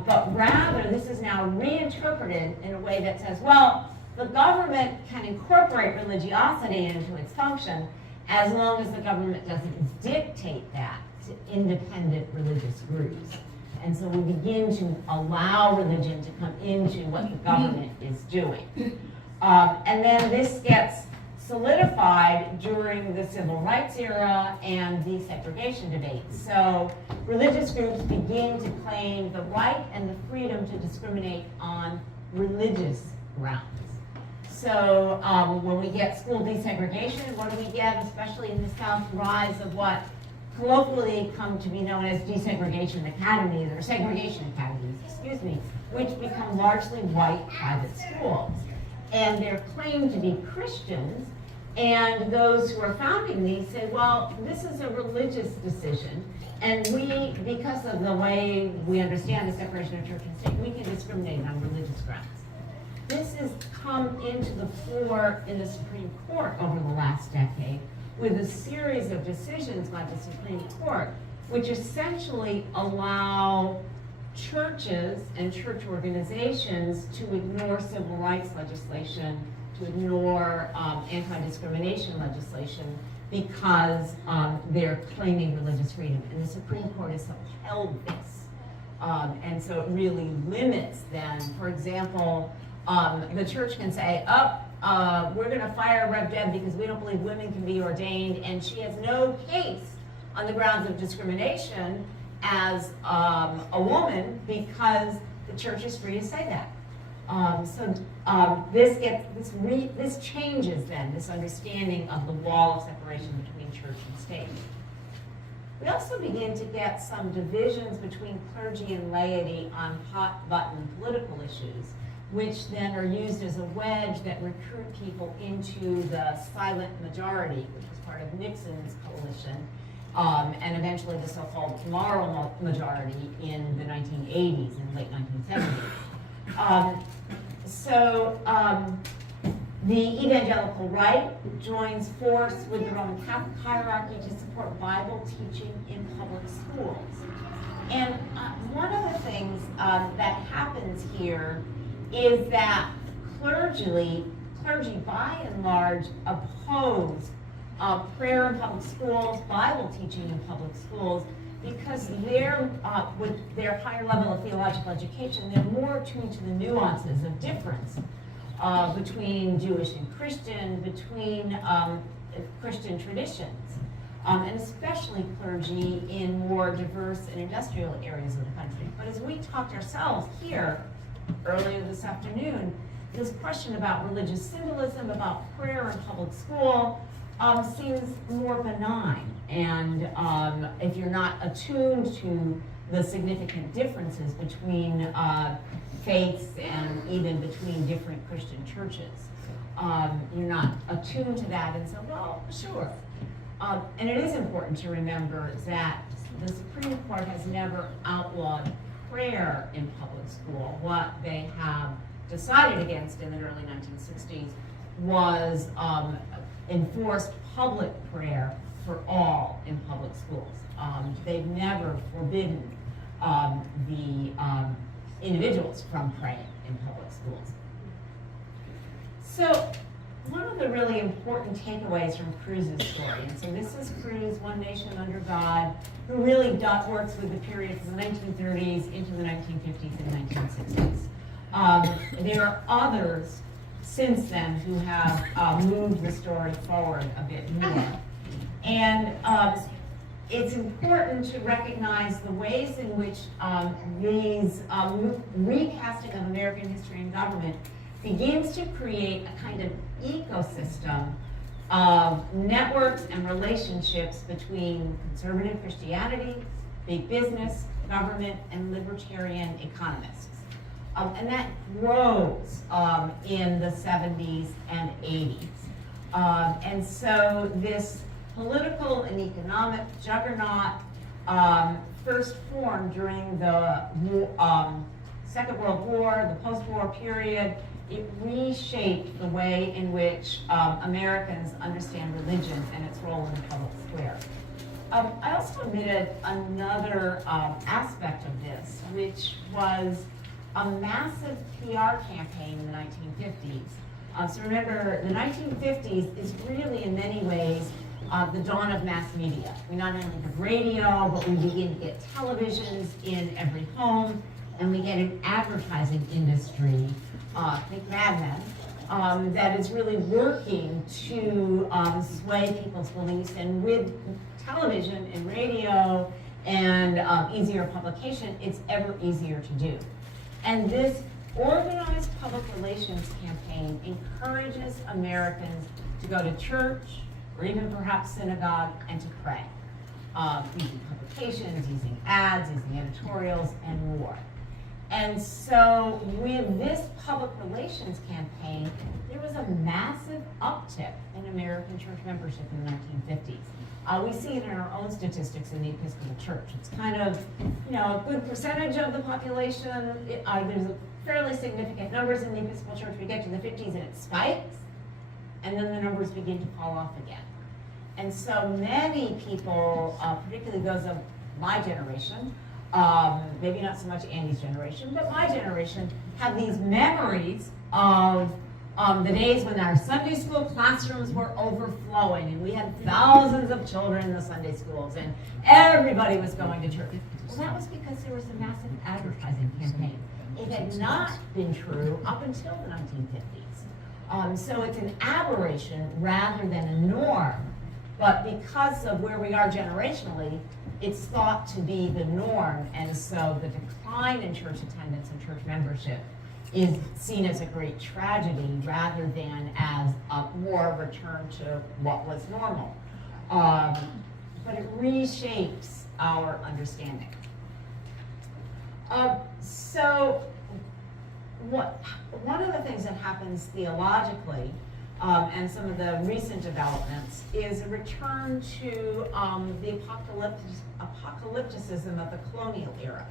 but rather this is now reinterpreted in a way that says, well, the government can incorporate religiosity into its function as long as the government doesn't dictate that to independent religious groups. And so we begin to allow religion to come into what the government is doing. And then this gets solidified during the civil rights era and desegregation debate. So religious groups begin to claim the right and the freedom to discriminate on religious grounds. So when we get school desegregation, what do we get, especially in the South? Rise of what colloquially come to be known as desegregation academies, or segregation academies, excuse me, which become largely white private schools. And they're claimed to be Christians, And those who are founding these say, well, this is a religious decision, and we, because of the way we understand the separation of church and state, we can discriminate on religious grounds. This has come into the fore in the Supreme Court over the last decade with a series of decisions by the Supreme Court, which essentially allow churches and church organizations to ignore civil rights legislation, to ignore anti-discrimination legislation because they're claiming religious freedom. And the Supreme Court has upheld this. And so it really limits then, for example, the church can say, we're gonna fire Rev. Deb because we don't believe women can be ordained, and she has no case on the grounds of discrimination as a woman because the church is free to say that. This changes then this understanding of the wall of separation between church and state. We also begin to get some divisions between clergy and laity on hot button political issues, which then are used as a wedge that recruit people into the silent majority, which was part of Nixon's coalition, and eventually the so-called moral majority in the 1980s and late 1970s. The evangelical right joins force with the Roman Catholic hierarchy to support Bible teaching in public schools. And one of the things that happens here is that clergy by and large oppose prayer in public schools, Bible teaching in public schools, because with their higher level of theological education, they're more attuned to the nuances of difference between Jewish and Christian, between Christian traditions, and especially clergy in more diverse and industrial areas of the country. But as we talked ourselves here earlier this afternoon, this question about religious symbolism, about prayer in public school, seems more benign. And if you're not attuned to the significant differences between faiths and even between different Christian churches, you're not attuned to that and so, well, sure. And it is important to remember that the Supreme Court has never outlawed prayer in public school. What they have decided against in the early 1960s was enforced public prayer for all in public schools. They've never forbidden the individuals from praying in public schools. So one of the really important takeaways from Cruz's story, and so this is Cruz, One Nation Under God, who really works with the period from the 1930s into the 1950s and 1960s. There are others since then who have moved the story forward a bit more. And it's important to recognize the ways in which these recasting of American history and government begins to create a kind of ecosystem of networks and relationships between conservative Christianity, big business, government, and libertarian economists. And that grows in the 70s and 80s. And so this political and economic juggernaut first formed during the Second World War, the post-war period. It reshaped the way in which Americans understand religion and its role in the public square. I also omitted another aspect of this, which was a massive PR campaign in the 1950s. So remember, the 1950s is really in many ways the dawn of mass media. We not only have radio, but we begin to get televisions in every home, and we get an advertising industry, think Mad Men, that is really working to sway people's beliefs. And with television and radio and easier publication, it's ever easier to do. And this organized public relations campaign encourages Americans to go to church, or even perhaps synagogue, and to pray, using publications, using ads, using editorials, and more. And so with this public relations campaign, there was a massive uptick in American church membership in the 1950s. We see it in our own statistics in the Episcopal Church. It's kind of, a good percentage of the population. There's fairly significant numbers in the Episcopal Church. We get to the 50s and it spikes, and then the numbers begin to fall off again. And so many people, particularly those of my generation, maybe not so much Andy's generation, but my generation, have these memories of the days when our Sunday school classrooms were overflowing and we had thousands of children in the Sunday schools and everybody was going to church. Well, that was because there was a massive advertising campaign. It had not been true up until the 1950s. So it's an aberration rather than a norm. But because of where we are generationally, it's thought to be the norm, and so the decline in church attendance and church membership is seen as a great tragedy rather than as a more return to what was normal. But it reshapes our understanding. So one of the things that happens theologically, and some of the recent developments, is a return to the apocalypticism of the colonial era.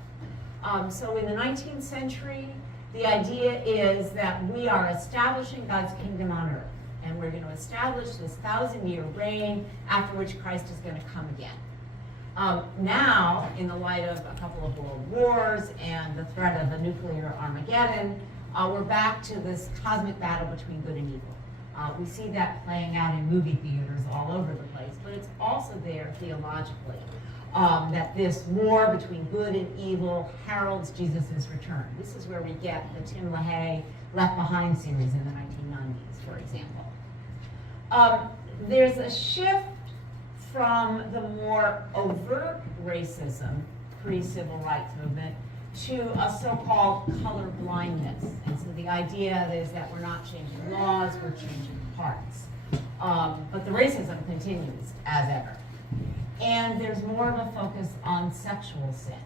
So in the 19th century, the idea is that we are establishing God's kingdom on earth, and we're going to establish this 1,000-year reign, after which Christ is going to come again. Now, in the light of a couple of world wars and the threat of a nuclear Armageddon, we're back to this cosmic battle between good and evil. We see that playing out in movie theaters all over the place, but it's also there theologically, that this war between good and evil heralds Jesus' return. This is where we get the Tim LaHaye Left Behind series in the 1990s, for example. There's a shift from the more overt racism, pre-civil rights movement, to a so-called color blindness. And so the idea is that we're not changing laws, we're changing hearts. But the racism continues as ever. And there's more of a focus on sexual sin.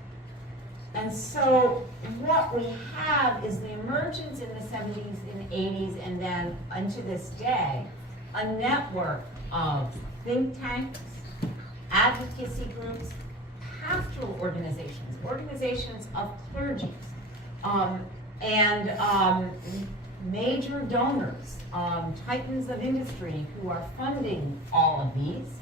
And so what we have is the emergence in the 70s and 80s and then unto this day, a network of think tanks, advocacy groups, pastoral organizations, organizations of clergy, and major donors, titans of industry who are funding all of these.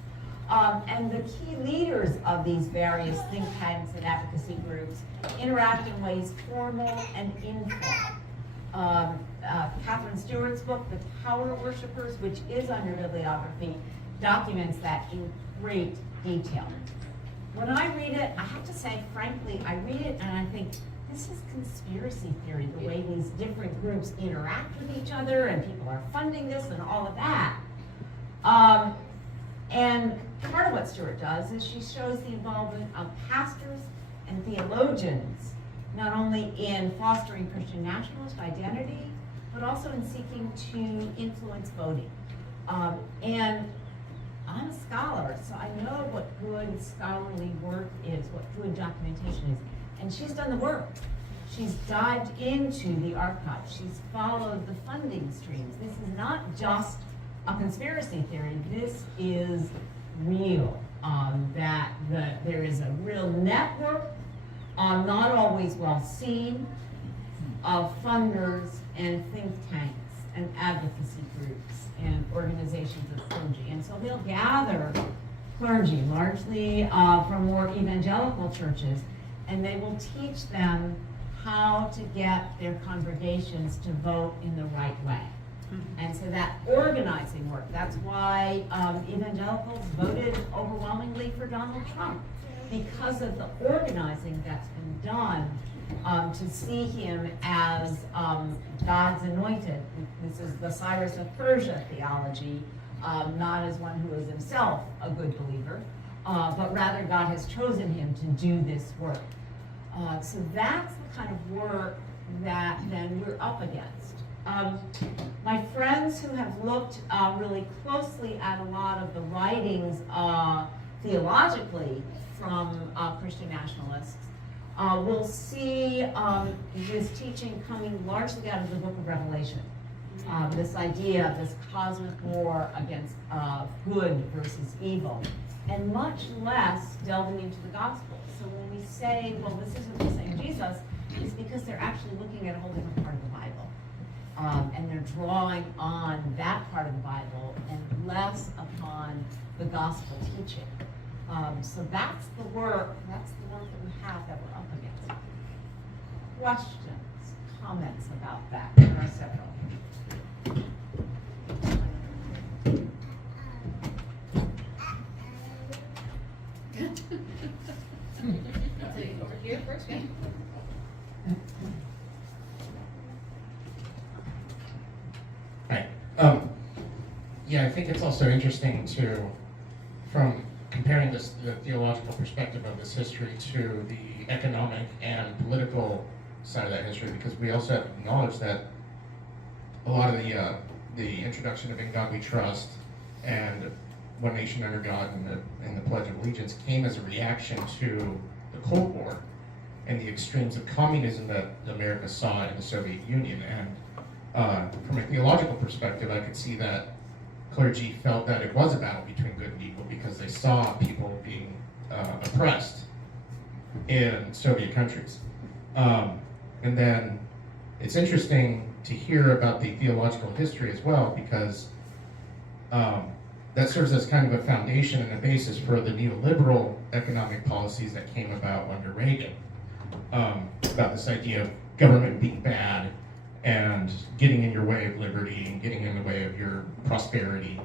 And the key leaders of these various think tanks and advocacy groups interact in ways formal and informal. Catherine Stewart's book, The Power Worshippers, which is under bibliography, documents that in great detail. When I read it, I have to say, frankly, I read it and I think, this is conspiracy theory, the way these different groups interact with each other and people are funding this and all of that. And part of what Stewart does is she shows the involvement of pastors and theologians, not only in fostering Christian nationalist identity, but also in seeking to influence voting. And I'm a scholar, so I know what good scholarly work is, what good documentation is. And she's done the work. She's dived into the archives. She's followed the funding streams. This is not just a conspiracy theory. This is real. There is a real network, not always well seen, of funders and think tanks and advocacy groups and organizations of clergy. And so they'll gather clergy, largely from more evangelical churches, and they will teach them how to get their congregations to vote in the right way. And so that organizing work, that's why evangelicals voted overwhelmingly for Donald Trump, because of the organizing that's been done to see him as God's anointed. This is the Cyrus of Persia theology, not as one who is himself a good believer, but rather God has chosen him to do this work. So that's the kind of work that then we're up against. My friends who have looked really closely at a lot of the writings theologically from Christian nationalists we'll see this teaching coming largely out of the book of Revelation. This idea of this cosmic war against good versus evil, and much less delving into the gospel. So when we say, well, this isn't the same Jesus, it's because they're actually looking at a whole different part of the Bible. And they're drawing on that part of the Bible and less upon the gospel teaching. So that's the work that we have that we're up against. Questions, comments about that? There are several. Over here first, okay? Right. Yeah, I think it's also interesting from comparing the theological perspective of this history to the economic and political side of that history, because we also have to acknowledge that a lot of the introduction of In God We Trust and One Nation Under God and the Pledge of Allegiance came as a reaction to the Cold War and the extremes of communism that America saw in the Soviet Union. And from a theological perspective, I could see that clergy felt that it was a battle between good and evil because they saw people being oppressed in Soviet countries. And then it's interesting to hear about the theological history as well, because that serves as kind of a foundation and a basis for the neoliberal economic policies that came about under Reagan, about this idea of government being bad and getting in your way of liberty and getting in the way of your prosperity.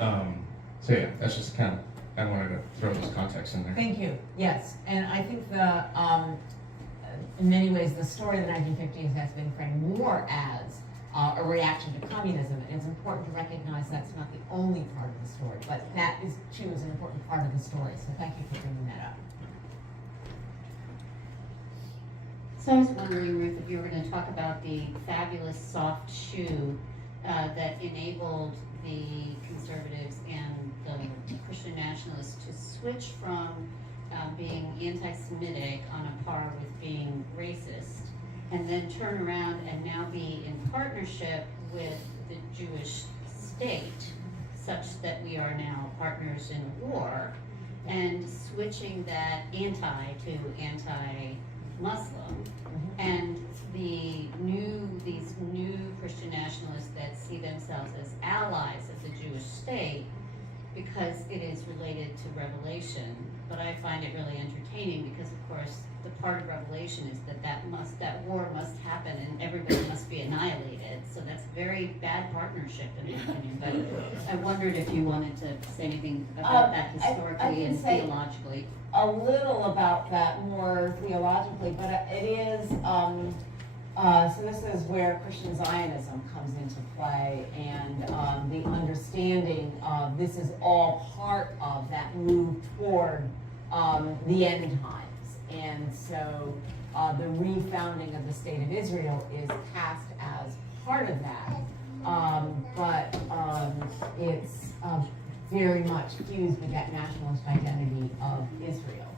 So yeah, that's just kind of, I wanted to throw those contexts in there. Thank you. Yes, and I think in many ways, the story of the 1950s has been framed more as a reaction to communism. And it's important to recognize that's not the only part of the story, but that is too is an important part of the story. So thank you for bringing that up. So I was wondering, Ruth, if you were going to talk about the fabulous soft shoe that enabled the conservatives and the Christian nationalists to switch from being anti-Semitic on a par with being racist, and then turn around and now be in partnership with the Jewish state, such that we are now partners in war, and switching that anti to anti-Muslim, and these new Christian nationalists that see themselves as allies of the Jewish state because it is related to Revelation. But I find it really entertaining because, of course, the part of Revelation is that war must happen and everybody must be annihilated. So that's very bad partnership in my opinion. But I wondered if you wanted to say anything about that historically and theologically. A little about that more theologically, but it is, so this is where Christian Zionism comes into play, and the understanding of this is all part of that move toward the end times. And so the refounding of the state of Israel is cast as part of that, but it's very much fused with that nationalist identity of Israel.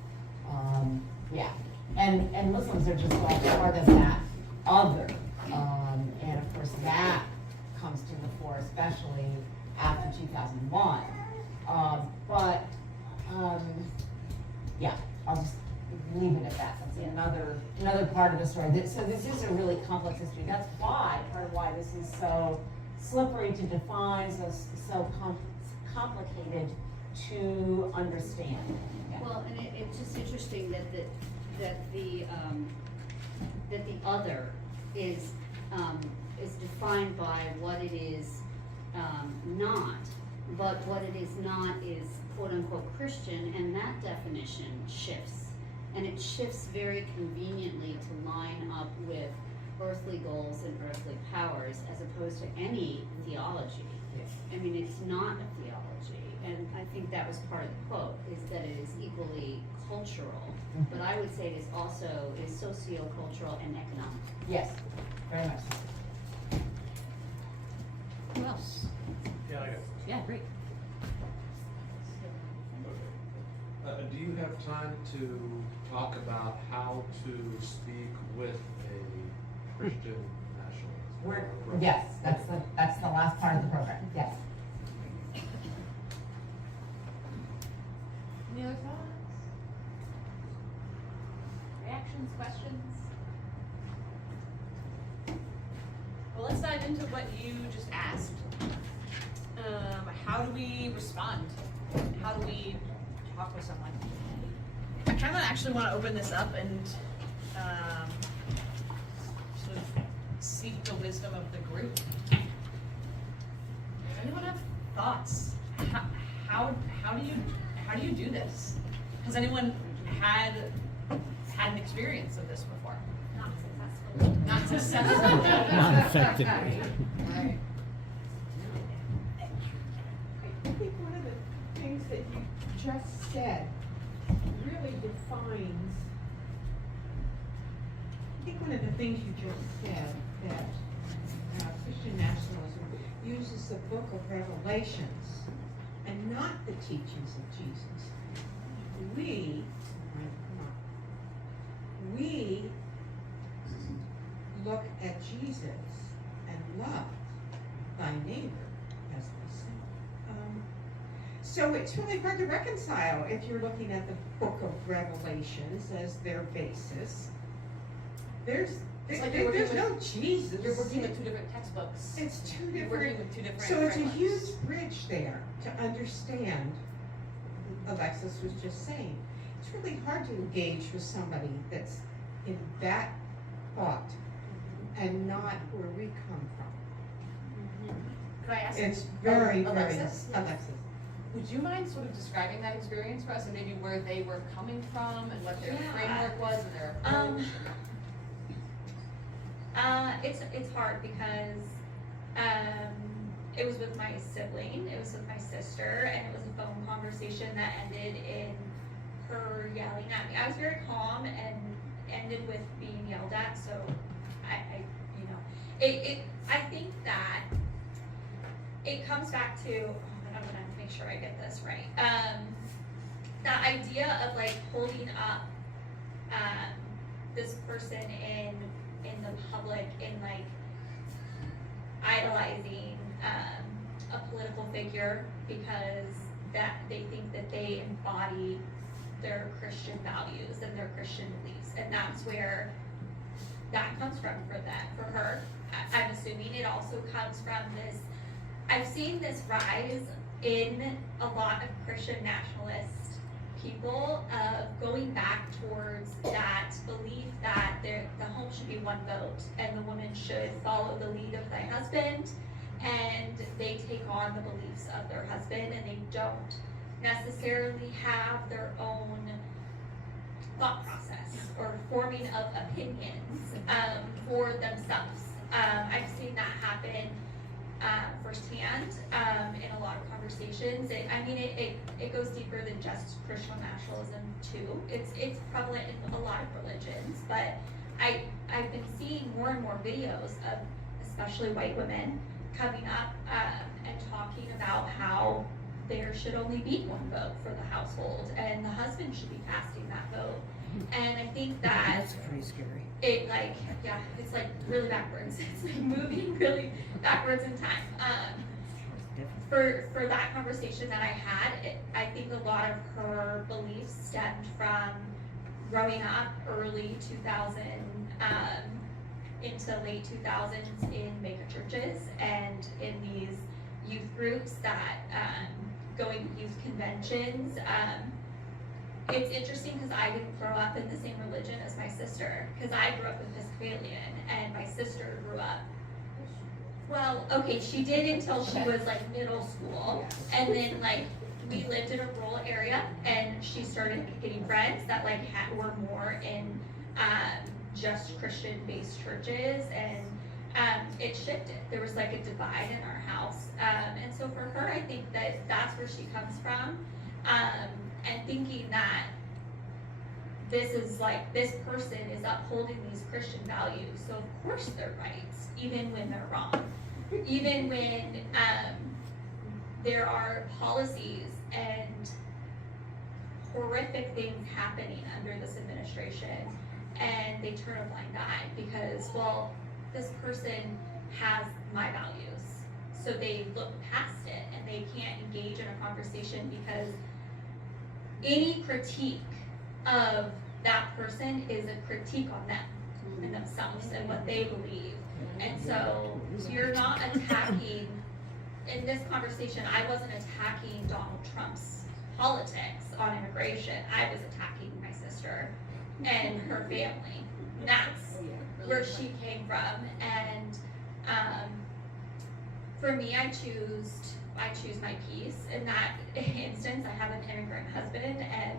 Yeah, and Muslims are just all part of that other, and of course that comes to the fore, especially after 2001. Yeah, I'll just leave it at that. That's another part of the story. So this is a really complex history. That's why, part of why this is so slippery to define, so complicated to understand. Yeah. Well, and it's just interesting that the other is defined by what it is not, but what it is not is quote unquote Christian, and that definition shifts, and it shifts very conveniently to line up with earthly goals and earthly powers as opposed to any theology. I mean, it's not a theology, and I think that was part of the quote, is that it is equally cultural, but I would say it is also socio-cultural and economic. Yes, very much. Who else? Yeah, I got Yeah, great. Do you have time to talk about how to speak with a Christian nationalist? Yes, that's the last part of the program, yes. Any other thoughts? Reactions, questions? Well, let's dive into what you just asked. How do we respond? How do we talk with someone? I kind of actually want to open this up and sort of seek the wisdom of the group. Does anyone have thoughts? How do you do this? Has anyone had an experience of this before? Not successfully. Not effectively. Right. I think one of the things that you just said really defines, I think one of the things you just said, that Christian nationalism uses the book of Revelations and not the teachings of Jesus. We look at Jesus and love thy neighbor as thyself. So it's really hard to reconcile if you're looking at the book of Revelations as their basis. There's no Jesus. You're working with two different textbooks. It's two different. You're working with two different So it's a frameworks. huge bridge there to understand. Alexis was just saying, it's really hard to engage with somebody that's in that thought and not where we come from. Could I ask? It's very, Alexis? Alexis. Would you mind sort of describing that experience for us and maybe where they were coming from and what their framework was and their approach? It's hard because it was with my sibling, it was with my sister, and it was a phone conversation that ended in her yelling at me. I was very calm and ended with being yelled at, so I think that it comes back to, I'm gonna make sure I get this right. The idea of like holding up this person in the public in like idolizing a political figure because that they think that they embody their Christian values and their Christian beliefs, and that's where that comes from for her. I'm assuming it also comes from this. I've seen this rise in a lot of Christian nationalist people of going back towards that belief that the home should be one vote and the woman should follow the lead of thy husband, and they take on the beliefs of their husband and they don't necessarily have their own thought process or forming of opinions for themselves. I've seen that happen firsthand in a lot of conversations. It goes deeper than just Christian nationalism too. It's prevalent in a lot of religions, but I've been seeing more and more videos of especially white women coming up and talking about how there should only be one vote for the household and the husband should be casting that vote. And I think that That's pretty scary. it's like really backwards. It's like moving really backwards in time. For that conversation that I had, I think a lot of her beliefs stemmed from growing up early 2000 into late 2000s in mega churches and in these youth groups that going to youth conventions. It's interesting because I didn't grow up in the same religion as my sister, because I grew up Episcopalian and my sister grew up, well, okay, she did until she was like middle school, and then like we lived in a rural area and she started getting friends that like were more in just Christian based churches, and it shifted. There was like a divide in our house, and so for her I think that that's where she comes from. And thinking that this is like, this person is upholding these Christian values, so of course they're right, even when they're wrong. Even when there are policies and horrific things happening under this administration, and they turn a blind eye because, well, this person has my values. So they look past it and they can't engage in a conversation because any critique of that person is a critique on them and themselves and what they believe. And so you're not attacking, in this conversation, I wasn't attacking Donald Trump's politics on immigration. I was attacking my sister and her family. That's where she came from. And for me, I choose my peace. In that instance, I have an immigrant husband, and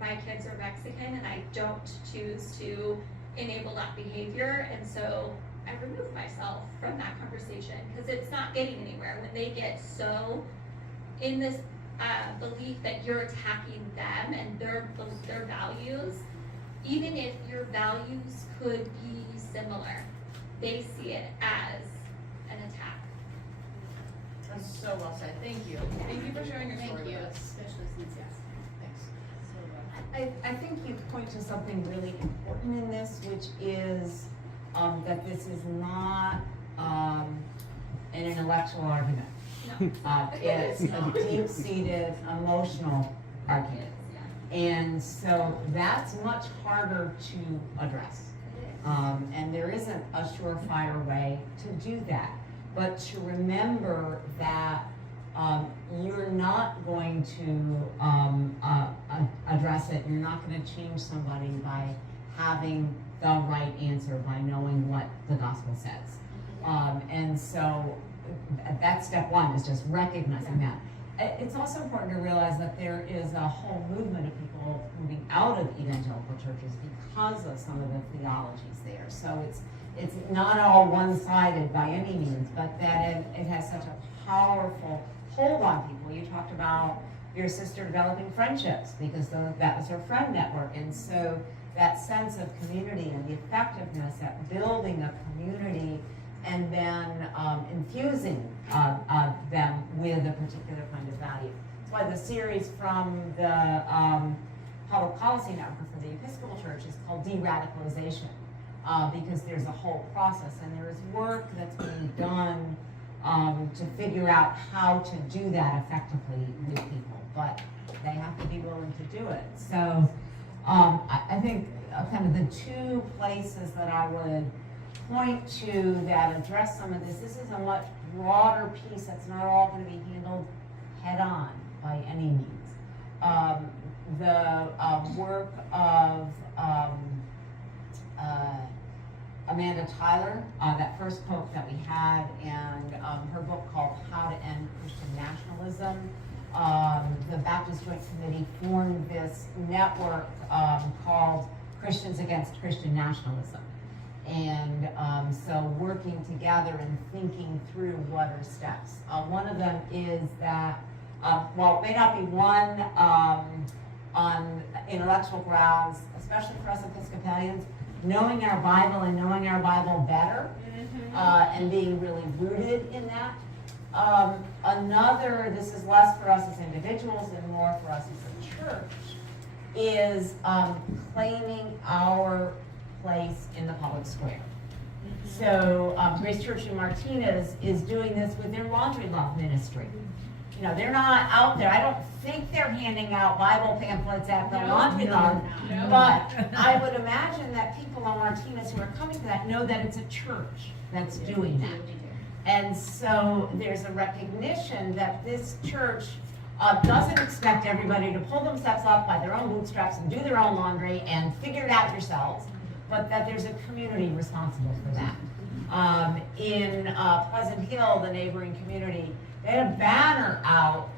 my kids are Mexican, and I don't choose to enable that behavior. And so I remove myself from that conversation because it's not getting anywhere. When they get so in this belief that you're attacking them and their values, even if your values could be similar, they see it as an attack. That's so well said. Thank you. Thank you for sharing your story Thank you, with us. especially since, yes. Thanks. So well. I think you point to something really important in this, which is that this is not an intellectual argument. No. It's a deep-seated emotional argument. And so that's much harder to address. And there isn't a surefire way to do that. But to remember that you're not going to address it, you're not going to change somebody by having the right answer, by knowing what the gospel says. And so that's step one, is just recognizing that. It's also important to realize that there is a whole movement of people moving out of evangelical churches because of some of the theologies there. So it's not all one-sided by any means, but that it has such a powerful hold on people. You talked about your sister developing friendships because that was her friend network. And so that sense of community and the effectiveness at building a community and then infusing them with a particular kind of value. That's why the series from the Public Policy Network for the Episcopal Church is called De-Radicalization, because there's a whole process and there is work that's being done to figure out how to do that effectively with people, but they have to be willing to do it. So I think kind of the two places that I would point to that address some of this. This is a much broader piece that's not all going to be handled head on by any means. The work of Amanda Tyler, that first pope that we had, and her book called How to End Christian Nationalism. The Baptist Joint Committee formed this network called Christians Against Christian Nationalism. And so working together and thinking through what are steps. One of them is that, while it may not be one on intellectual grounds, especially for us Episcopalians, knowing our Bible and knowing our Bible better and being really rooted in that. Another, this is less for us as individuals and more for us as a church, is claiming our place in the public square. So Grace Church in Martinez is doing this with their Laundry Love ministry. You know, they're not out there. I don't think they're handing out Bible pamphlets at the Laundry Love, but I would imagine that people on Martinez who are coming to that know that it's a church that's doing that. And so there's a recognition that this church doesn't expect everybody to pull themselves up by their own bootstraps and do their own laundry and figure it out yourselves, but that there's a community responsible for that. In Pleasant Hill, the neighboring community, they had a banner out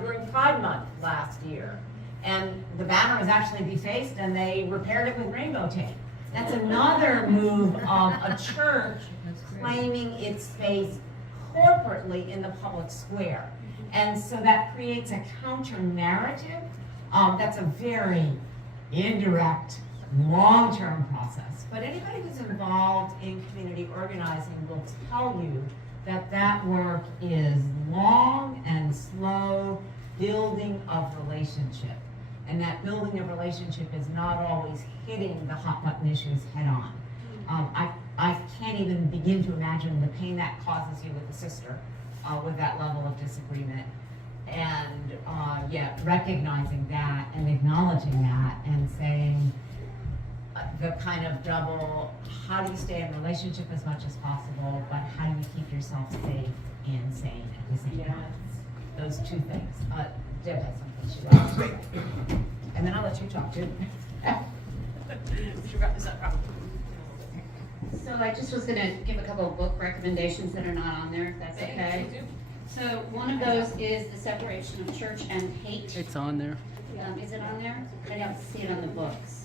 during Pride Month last year. And the banner was actually defaced and they repaired it with rainbow tape. That's another move of a church claiming its space corporately in the public square. And so that creates a counter narrative that's a very indirect, long-term process. But anybody who's involved in community organizing will tell you that that work is long and slow building of relationship. and that building a relationship is not always hitting the hot button issues head on. I can't even begin to imagine the pain that causes you with a sister with that level of disagreement. And yet recognizing that and acknowledging that and saying the kind of double, how do you stay in relationship as much as possible, but how do you keep yourself safe and sane at the same time? Those two things. Deb has something she wants to say. And then I'll let you talk too. Should wrap this up, probably. So I just was gonna give a couple of book recommendations that are not on there, if that's okay. So one of those is The Separation of Church and Hate. It's on there. Is it on there? I don't see it on the books.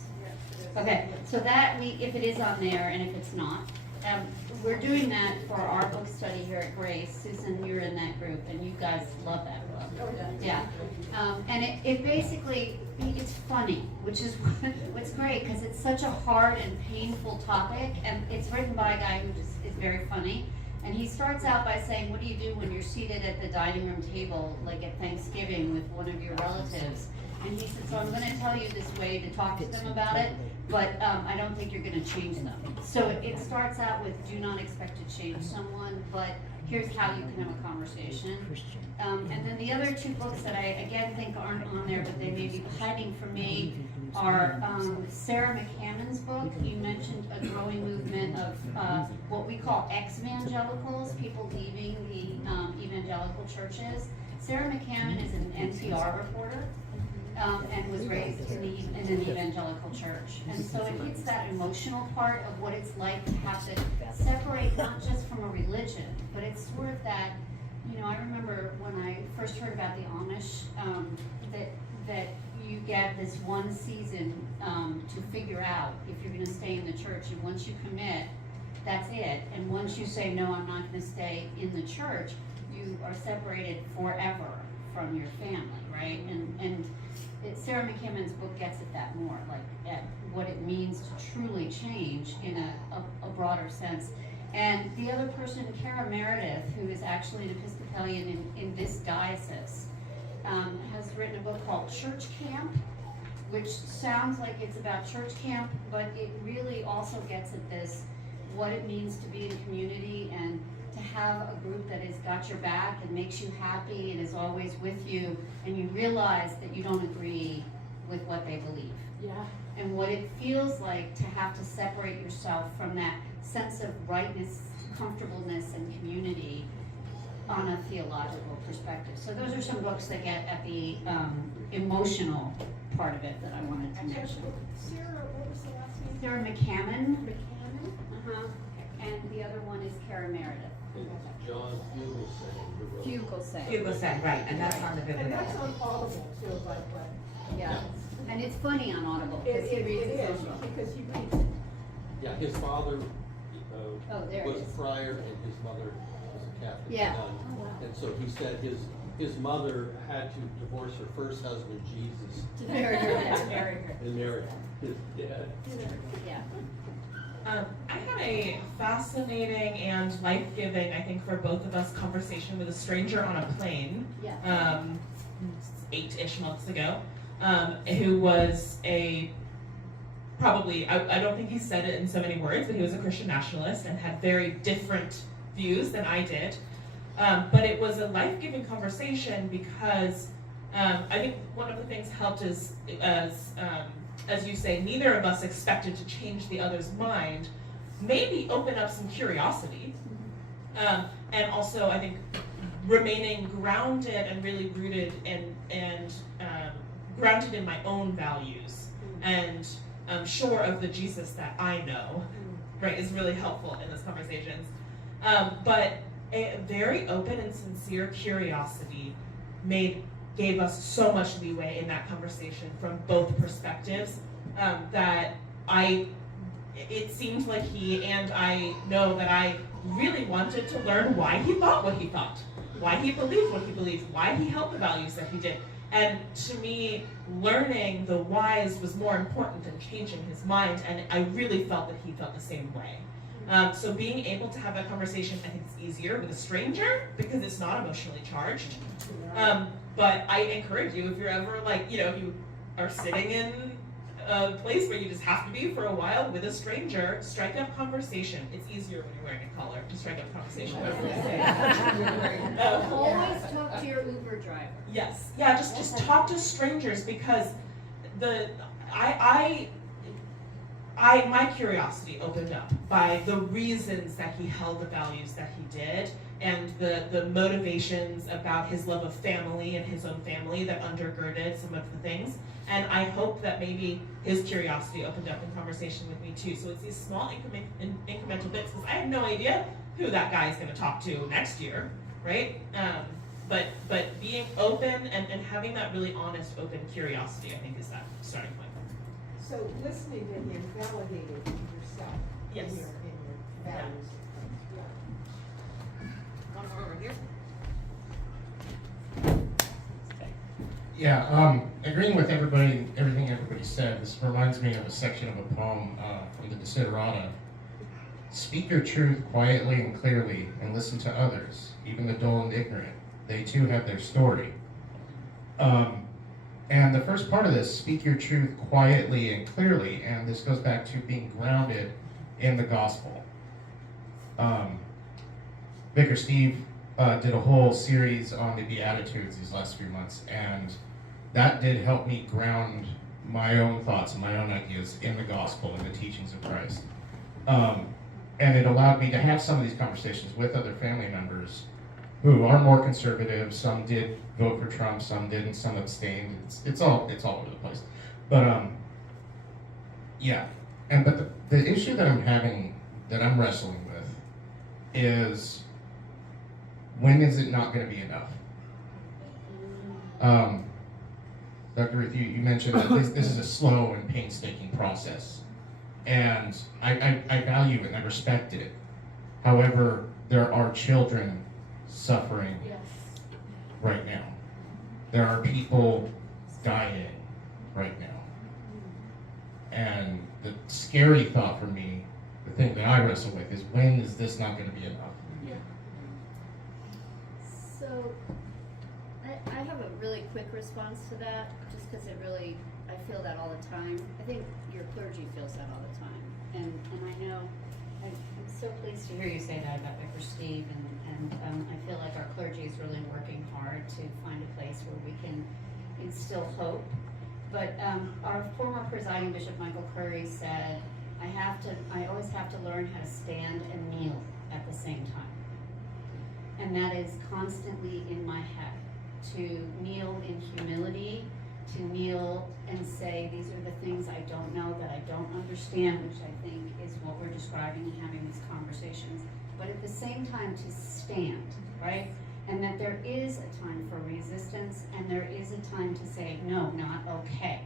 Okay, so that if it is on there and if it's not, we're doing that for our book study here at Grace. Susan, you're in that group and you guys love that book. Oh, Yeah. And it basically, it's funny, which is what's great because it's such a hard and painful topic, and it's written by a guy who just is very funny. And he starts out by saying, what do you do when you're seated at the dining room table, like at Thanksgiving with one of your relatives? And he said, so I'm gonna tell you this way to talk to them about it, but I don't think you're gonna change them. So it starts out with, do not expect to change someone, but here's how you can have a conversation. And then the other two books that I, again, think aren't on there, but they may be hiding from me, are Sarah McCammon's book. You mentioned a growing movement of what we call ex-evangelicals, people leaving the evangelical churches. Sarah McCammon is an NPR reporter and was raised in an evangelical church. And so it hits that emotional part of what it's like to have to separate not just from a religion, but it's sort of that, you know, I remember when I first heard about the Amish, that you get this one season to figure out if you're going to stay in the church, and once you commit, that's it. And once you say, no, I'm not going to stay in the church, you are separated forever from your family, right? And Sarah McCammon's book gets at that more, like at what it means to truly change in a broader sense. And the other person, Kara Meredith, who is actually an Episcopalian in this diocese, has written a book called Church Camp, which sounds like it's about church camp, but it really also gets at this, what it means to be in community and to have a group that has got your back and makes you happy and is always with you, and you realize that you don't agree with what they believe. Yeah. And what it feels like to have to separate yourself from that sense of rightness, comfortableness, and community on a theological perspective. So those are some books that get at the emotional part of it that I wanted to mention. Sarah, what was the last name? Sarah McCammon. McCammon? Uh-huh. And the other one is Kara Meredith. John Fugelsang. Fugelsang, right, and that's on the And biblical. that's on Audible too, by the way. Yeah. And it's funny on Audible It because he reads is, his own book. because he reads it. Yeah, his father Oh, there it was is. a friar and his mother was a Catholic Yeah. nun. And so he said his mother had to divorce her first husband, Jesus. To marry her. To marry her. And marry his dad. Yeah. I had a fascinating and life-giving, I think for both of us, conversation with a stranger on a plane, Yeah. 8-ish months ago, who was probably, I don't think he said it in so many words, but he was a Christian nationalist and had very different views than I did. But it was a life-giving conversation because I think one of the things helped is, as you say, neither of us expected to change the other's mind, maybe open up some curiosity. And also, I think, remaining grounded and really rooted and grounded in my own values and sure of the Jesus that I know, right, is really helpful in those conversations. But a very open and sincere curiosity gave us so much leeway in that conversation from both perspectives that it seemed like he and I know that I really wanted to learn why he thought what he thought, why he believed what he believed, why he held the values that he did. And to me, learning the whys was more important than changing his mind, and I really felt that he felt the same way. So being able to have that conversation, I think it's easier with a stranger because it's not emotionally charged. But I encourage you, if you're ever like, if you are sitting in a place where you just have to be for a while with a stranger, strike up conversation. It's easier when you're wearing a collar to strike up conversation. Always talk to your Uber driver. Yes, yeah, just talk to strangers, because my curiosity opened up by the reasons that he held the values that he did, and the motivations about his love of family and his own family that undergirded some of the things. And I hope that maybe his curiosity opened up in conversation with me too. So it's these small incremental bits, because I have no idea who that guy is going to talk to next year, right? But being open and having that really honest, open curiosity, I think, is that starting point. So listening to him validated yourself. Yes. In your values. One more over here. Yeah, agreeing with everything everybody said, this reminds me of a section of a poem from the Desiderata. Speak your truth quietly and clearly, and listen to others, even the dull and ignorant. They too have their story. And the first part of this, speak your truth quietly and clearly, and this goes back to being grounded in the gospel. Vicar Steve did a whole series on the Beatitudes these last few months, and that did help me ground my own thoughts and my own ideas in the gospel and the teachings of Christ. And it allowed me to have some of these conversations with other family members who are more conservative. Some did vote for Trump, some didn't, some abstained. It's all over the place. But yeah, but the issue that I'm wrestling with is, when is it not going to be enough? Dr. Ruth, you mentioned that this is a slow and painstaking process, and I value it and I respect it. However, there are children suffering right now. There are people dying right now. And the scary thought for me, the thing that I wrestle with, is, when is this not going to be enough? So, I have a really quick response to that, just because I feel that all the time. I think your clergy feels that all the time. And I know, I'm so pleased to hear you say that about Vicar Steve, and I feel like our clergy is really working hard to find a place where we can instill hope. But our former presiding Bishop Michael Curry said, I always have to learn how to stand and kneel at the same time. And that is constantly in my head, to kneel in humility, to kneel and say, these are the things I don't know, that I don't understand, which I think is what we're describing and having these conversations. But at the same time, to stand, right? And that there is a time for resistance, and there is a time to say, no, not okay,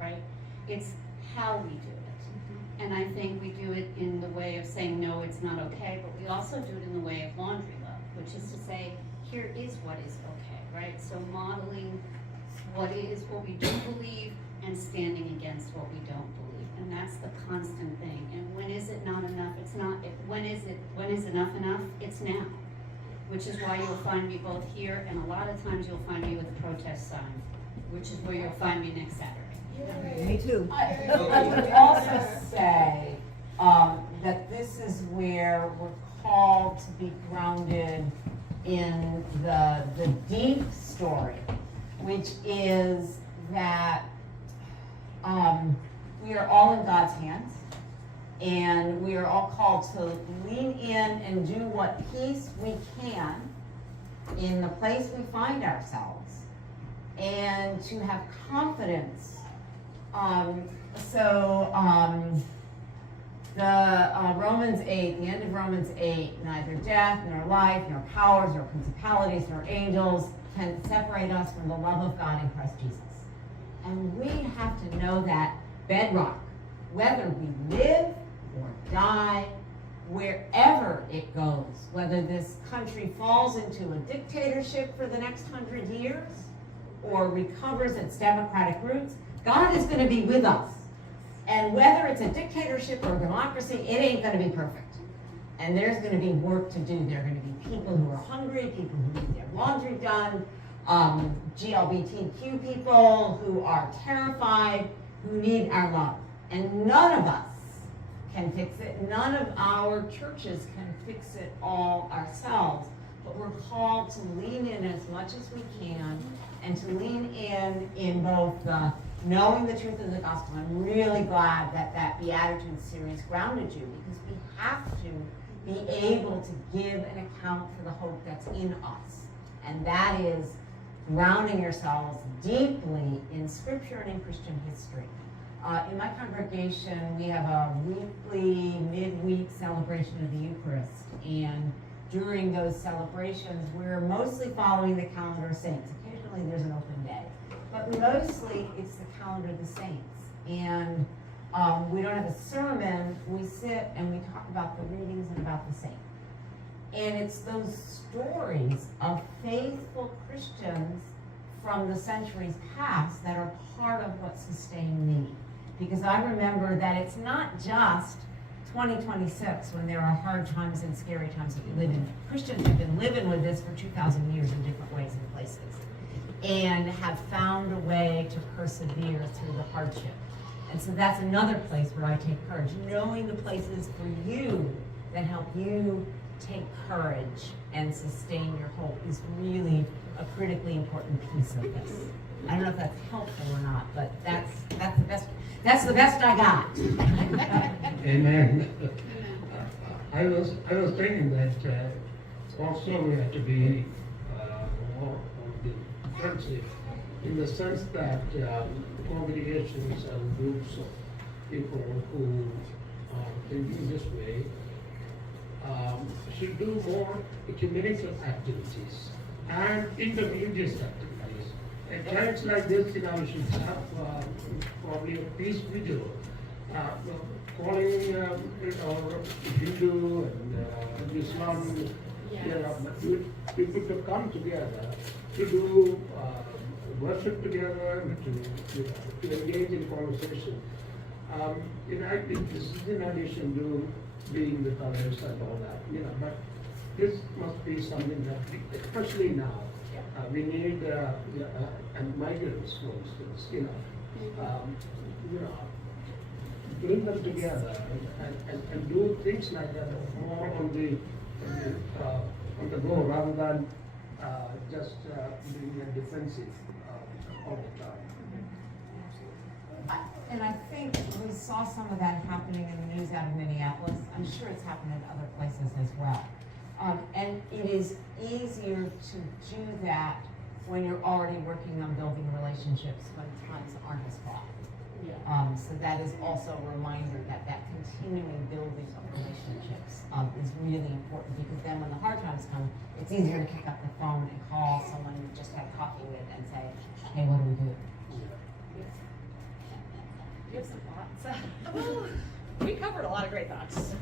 right? It's how we do it. And I think we do it in the way of saying, no, it's not okay, but we also do it in the way of laundry love, which is to say, here is what is okay, right? So modeling what we do believe, and standing against what we don't believe. And that's the constant thing. And when is it not enough? It's not. When is enough enough? It's now. Which is why you'll find me both here, and a lot of times you'll find me with a protest sign, which is where you'll find me next Saturday. Me too. I would also say that this is where we're called to be grounded in the deep story, which is that we are all in God's hands, and we are all called to lean in and do what peace we can in the place we find ourselves, and to have confidence. Romans 8, the end of Romans 8, neither death, nor life, nor powers, nor principalities, nor angels can separate us from the love of God in Christ Jesus. And we have to know that bedrock, whether we live or die, wherever it goes, whether this country falls into a dictatorship for the next 100 years or recovers its democratic roots, God is going to be with us. And whether it's a dictatorship or a democracy, it ain't going to be perfect. And there's going to be work to do. There are going to be people who are hungry, people who need their laundry done, GLBTQ people who are terrified, who need our love. And none of us can fix it. None of our churches can fix it all ourselves. But we're called to lean in as much as we can, and to lean in both the knowing the truth of the gospel. I'm really glad that that Beatitudes series grounded you, because we have to be able to give an account for the hope that's in us. And that is grounding yourselves deeply in Scripture and in Christian history. In my congregation, we have a weekly, midweek celebration of the Eucharist. And during those celebrations, we're mostly following the calendar of saints. Occasionally there's an open day. But mostly it's the calendar of the saints. And we don't have a sermon. We sit and we talk about the readings and about the saints. And it's those stories of faithful Christians from the centuries past that are part of what sustained me. Because I remember that it's not just 2026 when there are hard times and scary times that we live in. Christians have been living with this for 2,000 years in different ways and places, and have found a way to persevere through the hardship. And so that's another place where I take courage. Knowing the places for you that help you take courage and sustain your hope is really a critically important piece of this. I don't know if that's helpful or not, but that's the best I got. Amen. I was thinking that also we have to be more on the defensive, in the sense that congregations and groups of people who think this way should do more ecumenical activities and interreligious activities. At times like this, we should have probably a peace vigil, calling Hindu and Islam, people to come together to do worship together, to engage in conversation. This is in addition to being with others and all that, but this must be something that, especially now, we need and migrants, for instance, bring them together and do things like that more on the go, rather than just being a defensive all the time. And I think we saw some of that happening in the news out of Minneapolis. I'm sure it's happened in other places as well. And it is easier to do that when you're already working on building relationships when times aren't as rough. So that is also a reminder that that continuing building of relationships is really important, because then when the hard times come, it's easier to pick up the phone and call someone you just had coffee with and say, hey, what do we do? You have some thoughts? Well, we covered a lot of great thoughts.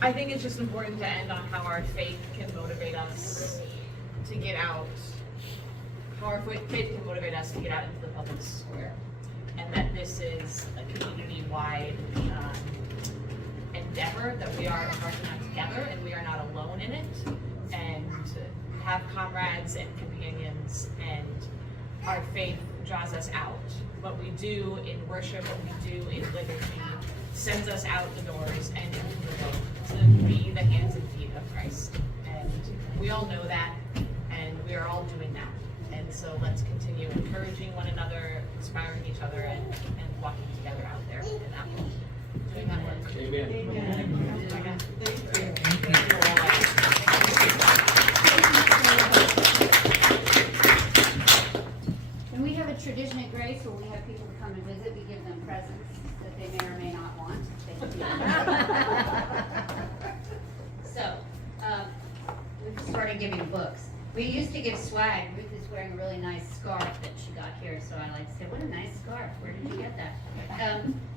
I think it's just important to end on how our faith can motivate us to get out, how our faith can motivate us to get out into the public square. And that this is a community-wide endeavor, that we are embarking on together and we are not alone in it. And have comrades and companions, and our faith draws us out. What we do in worship, what we do in liturgy, sends us out the doors and into the world to be the hands and feet of Christ. And we all know that, and we are all doing that. And so let's continue encouraging one another, inspiring each other, and walking together out there in that world. Doing that work. Amen. And we have a tradition at Grace where we have people come and visit, we give them presents that they may or may not want. So, we've started giving books. We used to give swag. Ruth is wearing a really nice scarf that she got here, so I like to say, what a nice scarf, where did you get that?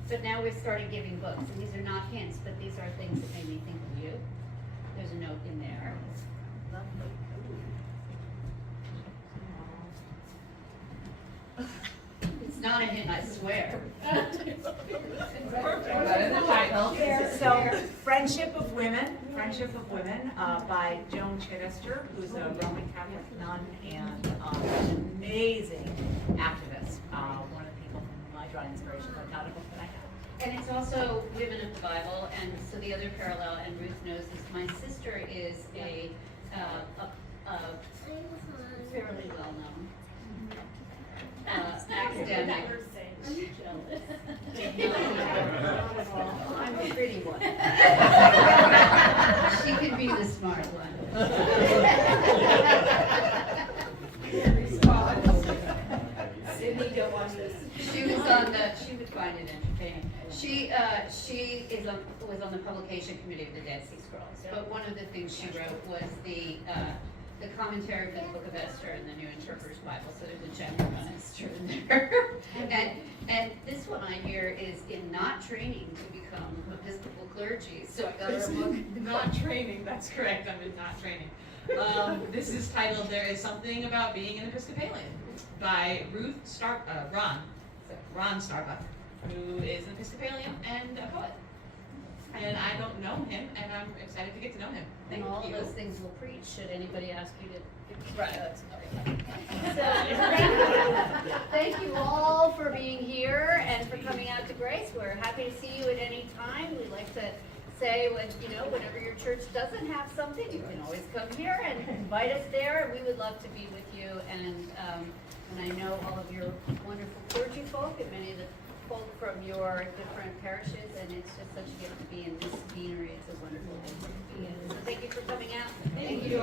But now we've started giving books, and these are not hints, but these are things that made me think of you. There's a note in there. It's not a hint, I swear. So, Fred Friendship of Women by Joan Chittister, who's a Roman Catholic nun and an amazing activist. One of the people from I draw inspiration from, not a book that I have. And it's also Women of the Bible, and so the other parallel, and Ruth knows this, my sister is a fairly well-known academic. I'm a pretty one. She could be the smart one. Sydney, don't watch this. She would find it entertaining. She was on the publication committee of the Dead Sea Scrolls. But one of the things she wrote was the commentary for the Book of Esther and the New Interpreter's Bible. So there's a chapter on Esther in there. And this one I hear is in not training to become Episcopal clergy. So I got her book. Not training, that's correct, I'm in not training. This is titled There Is Something About Being an Episcopalian by Ron Starbuck, who is an Episcopalian and a poet. And I don't know him, and I'm excited to get to know him. And all of those things we'll preach, should anybody ask you to. Right. So, thank you all for being here and for coming out to Grace. We're happy to see you at any time. We like to say whenever your church doesn't have something, you can always come here and invite us there, and we would love to be with you. And I know all of your wonderful clergy folk and many of the folk from your different parishes, and it's just such a gift to be in this deanery. It's a wonderful thing to be in. So thank you for coming out. Thank you.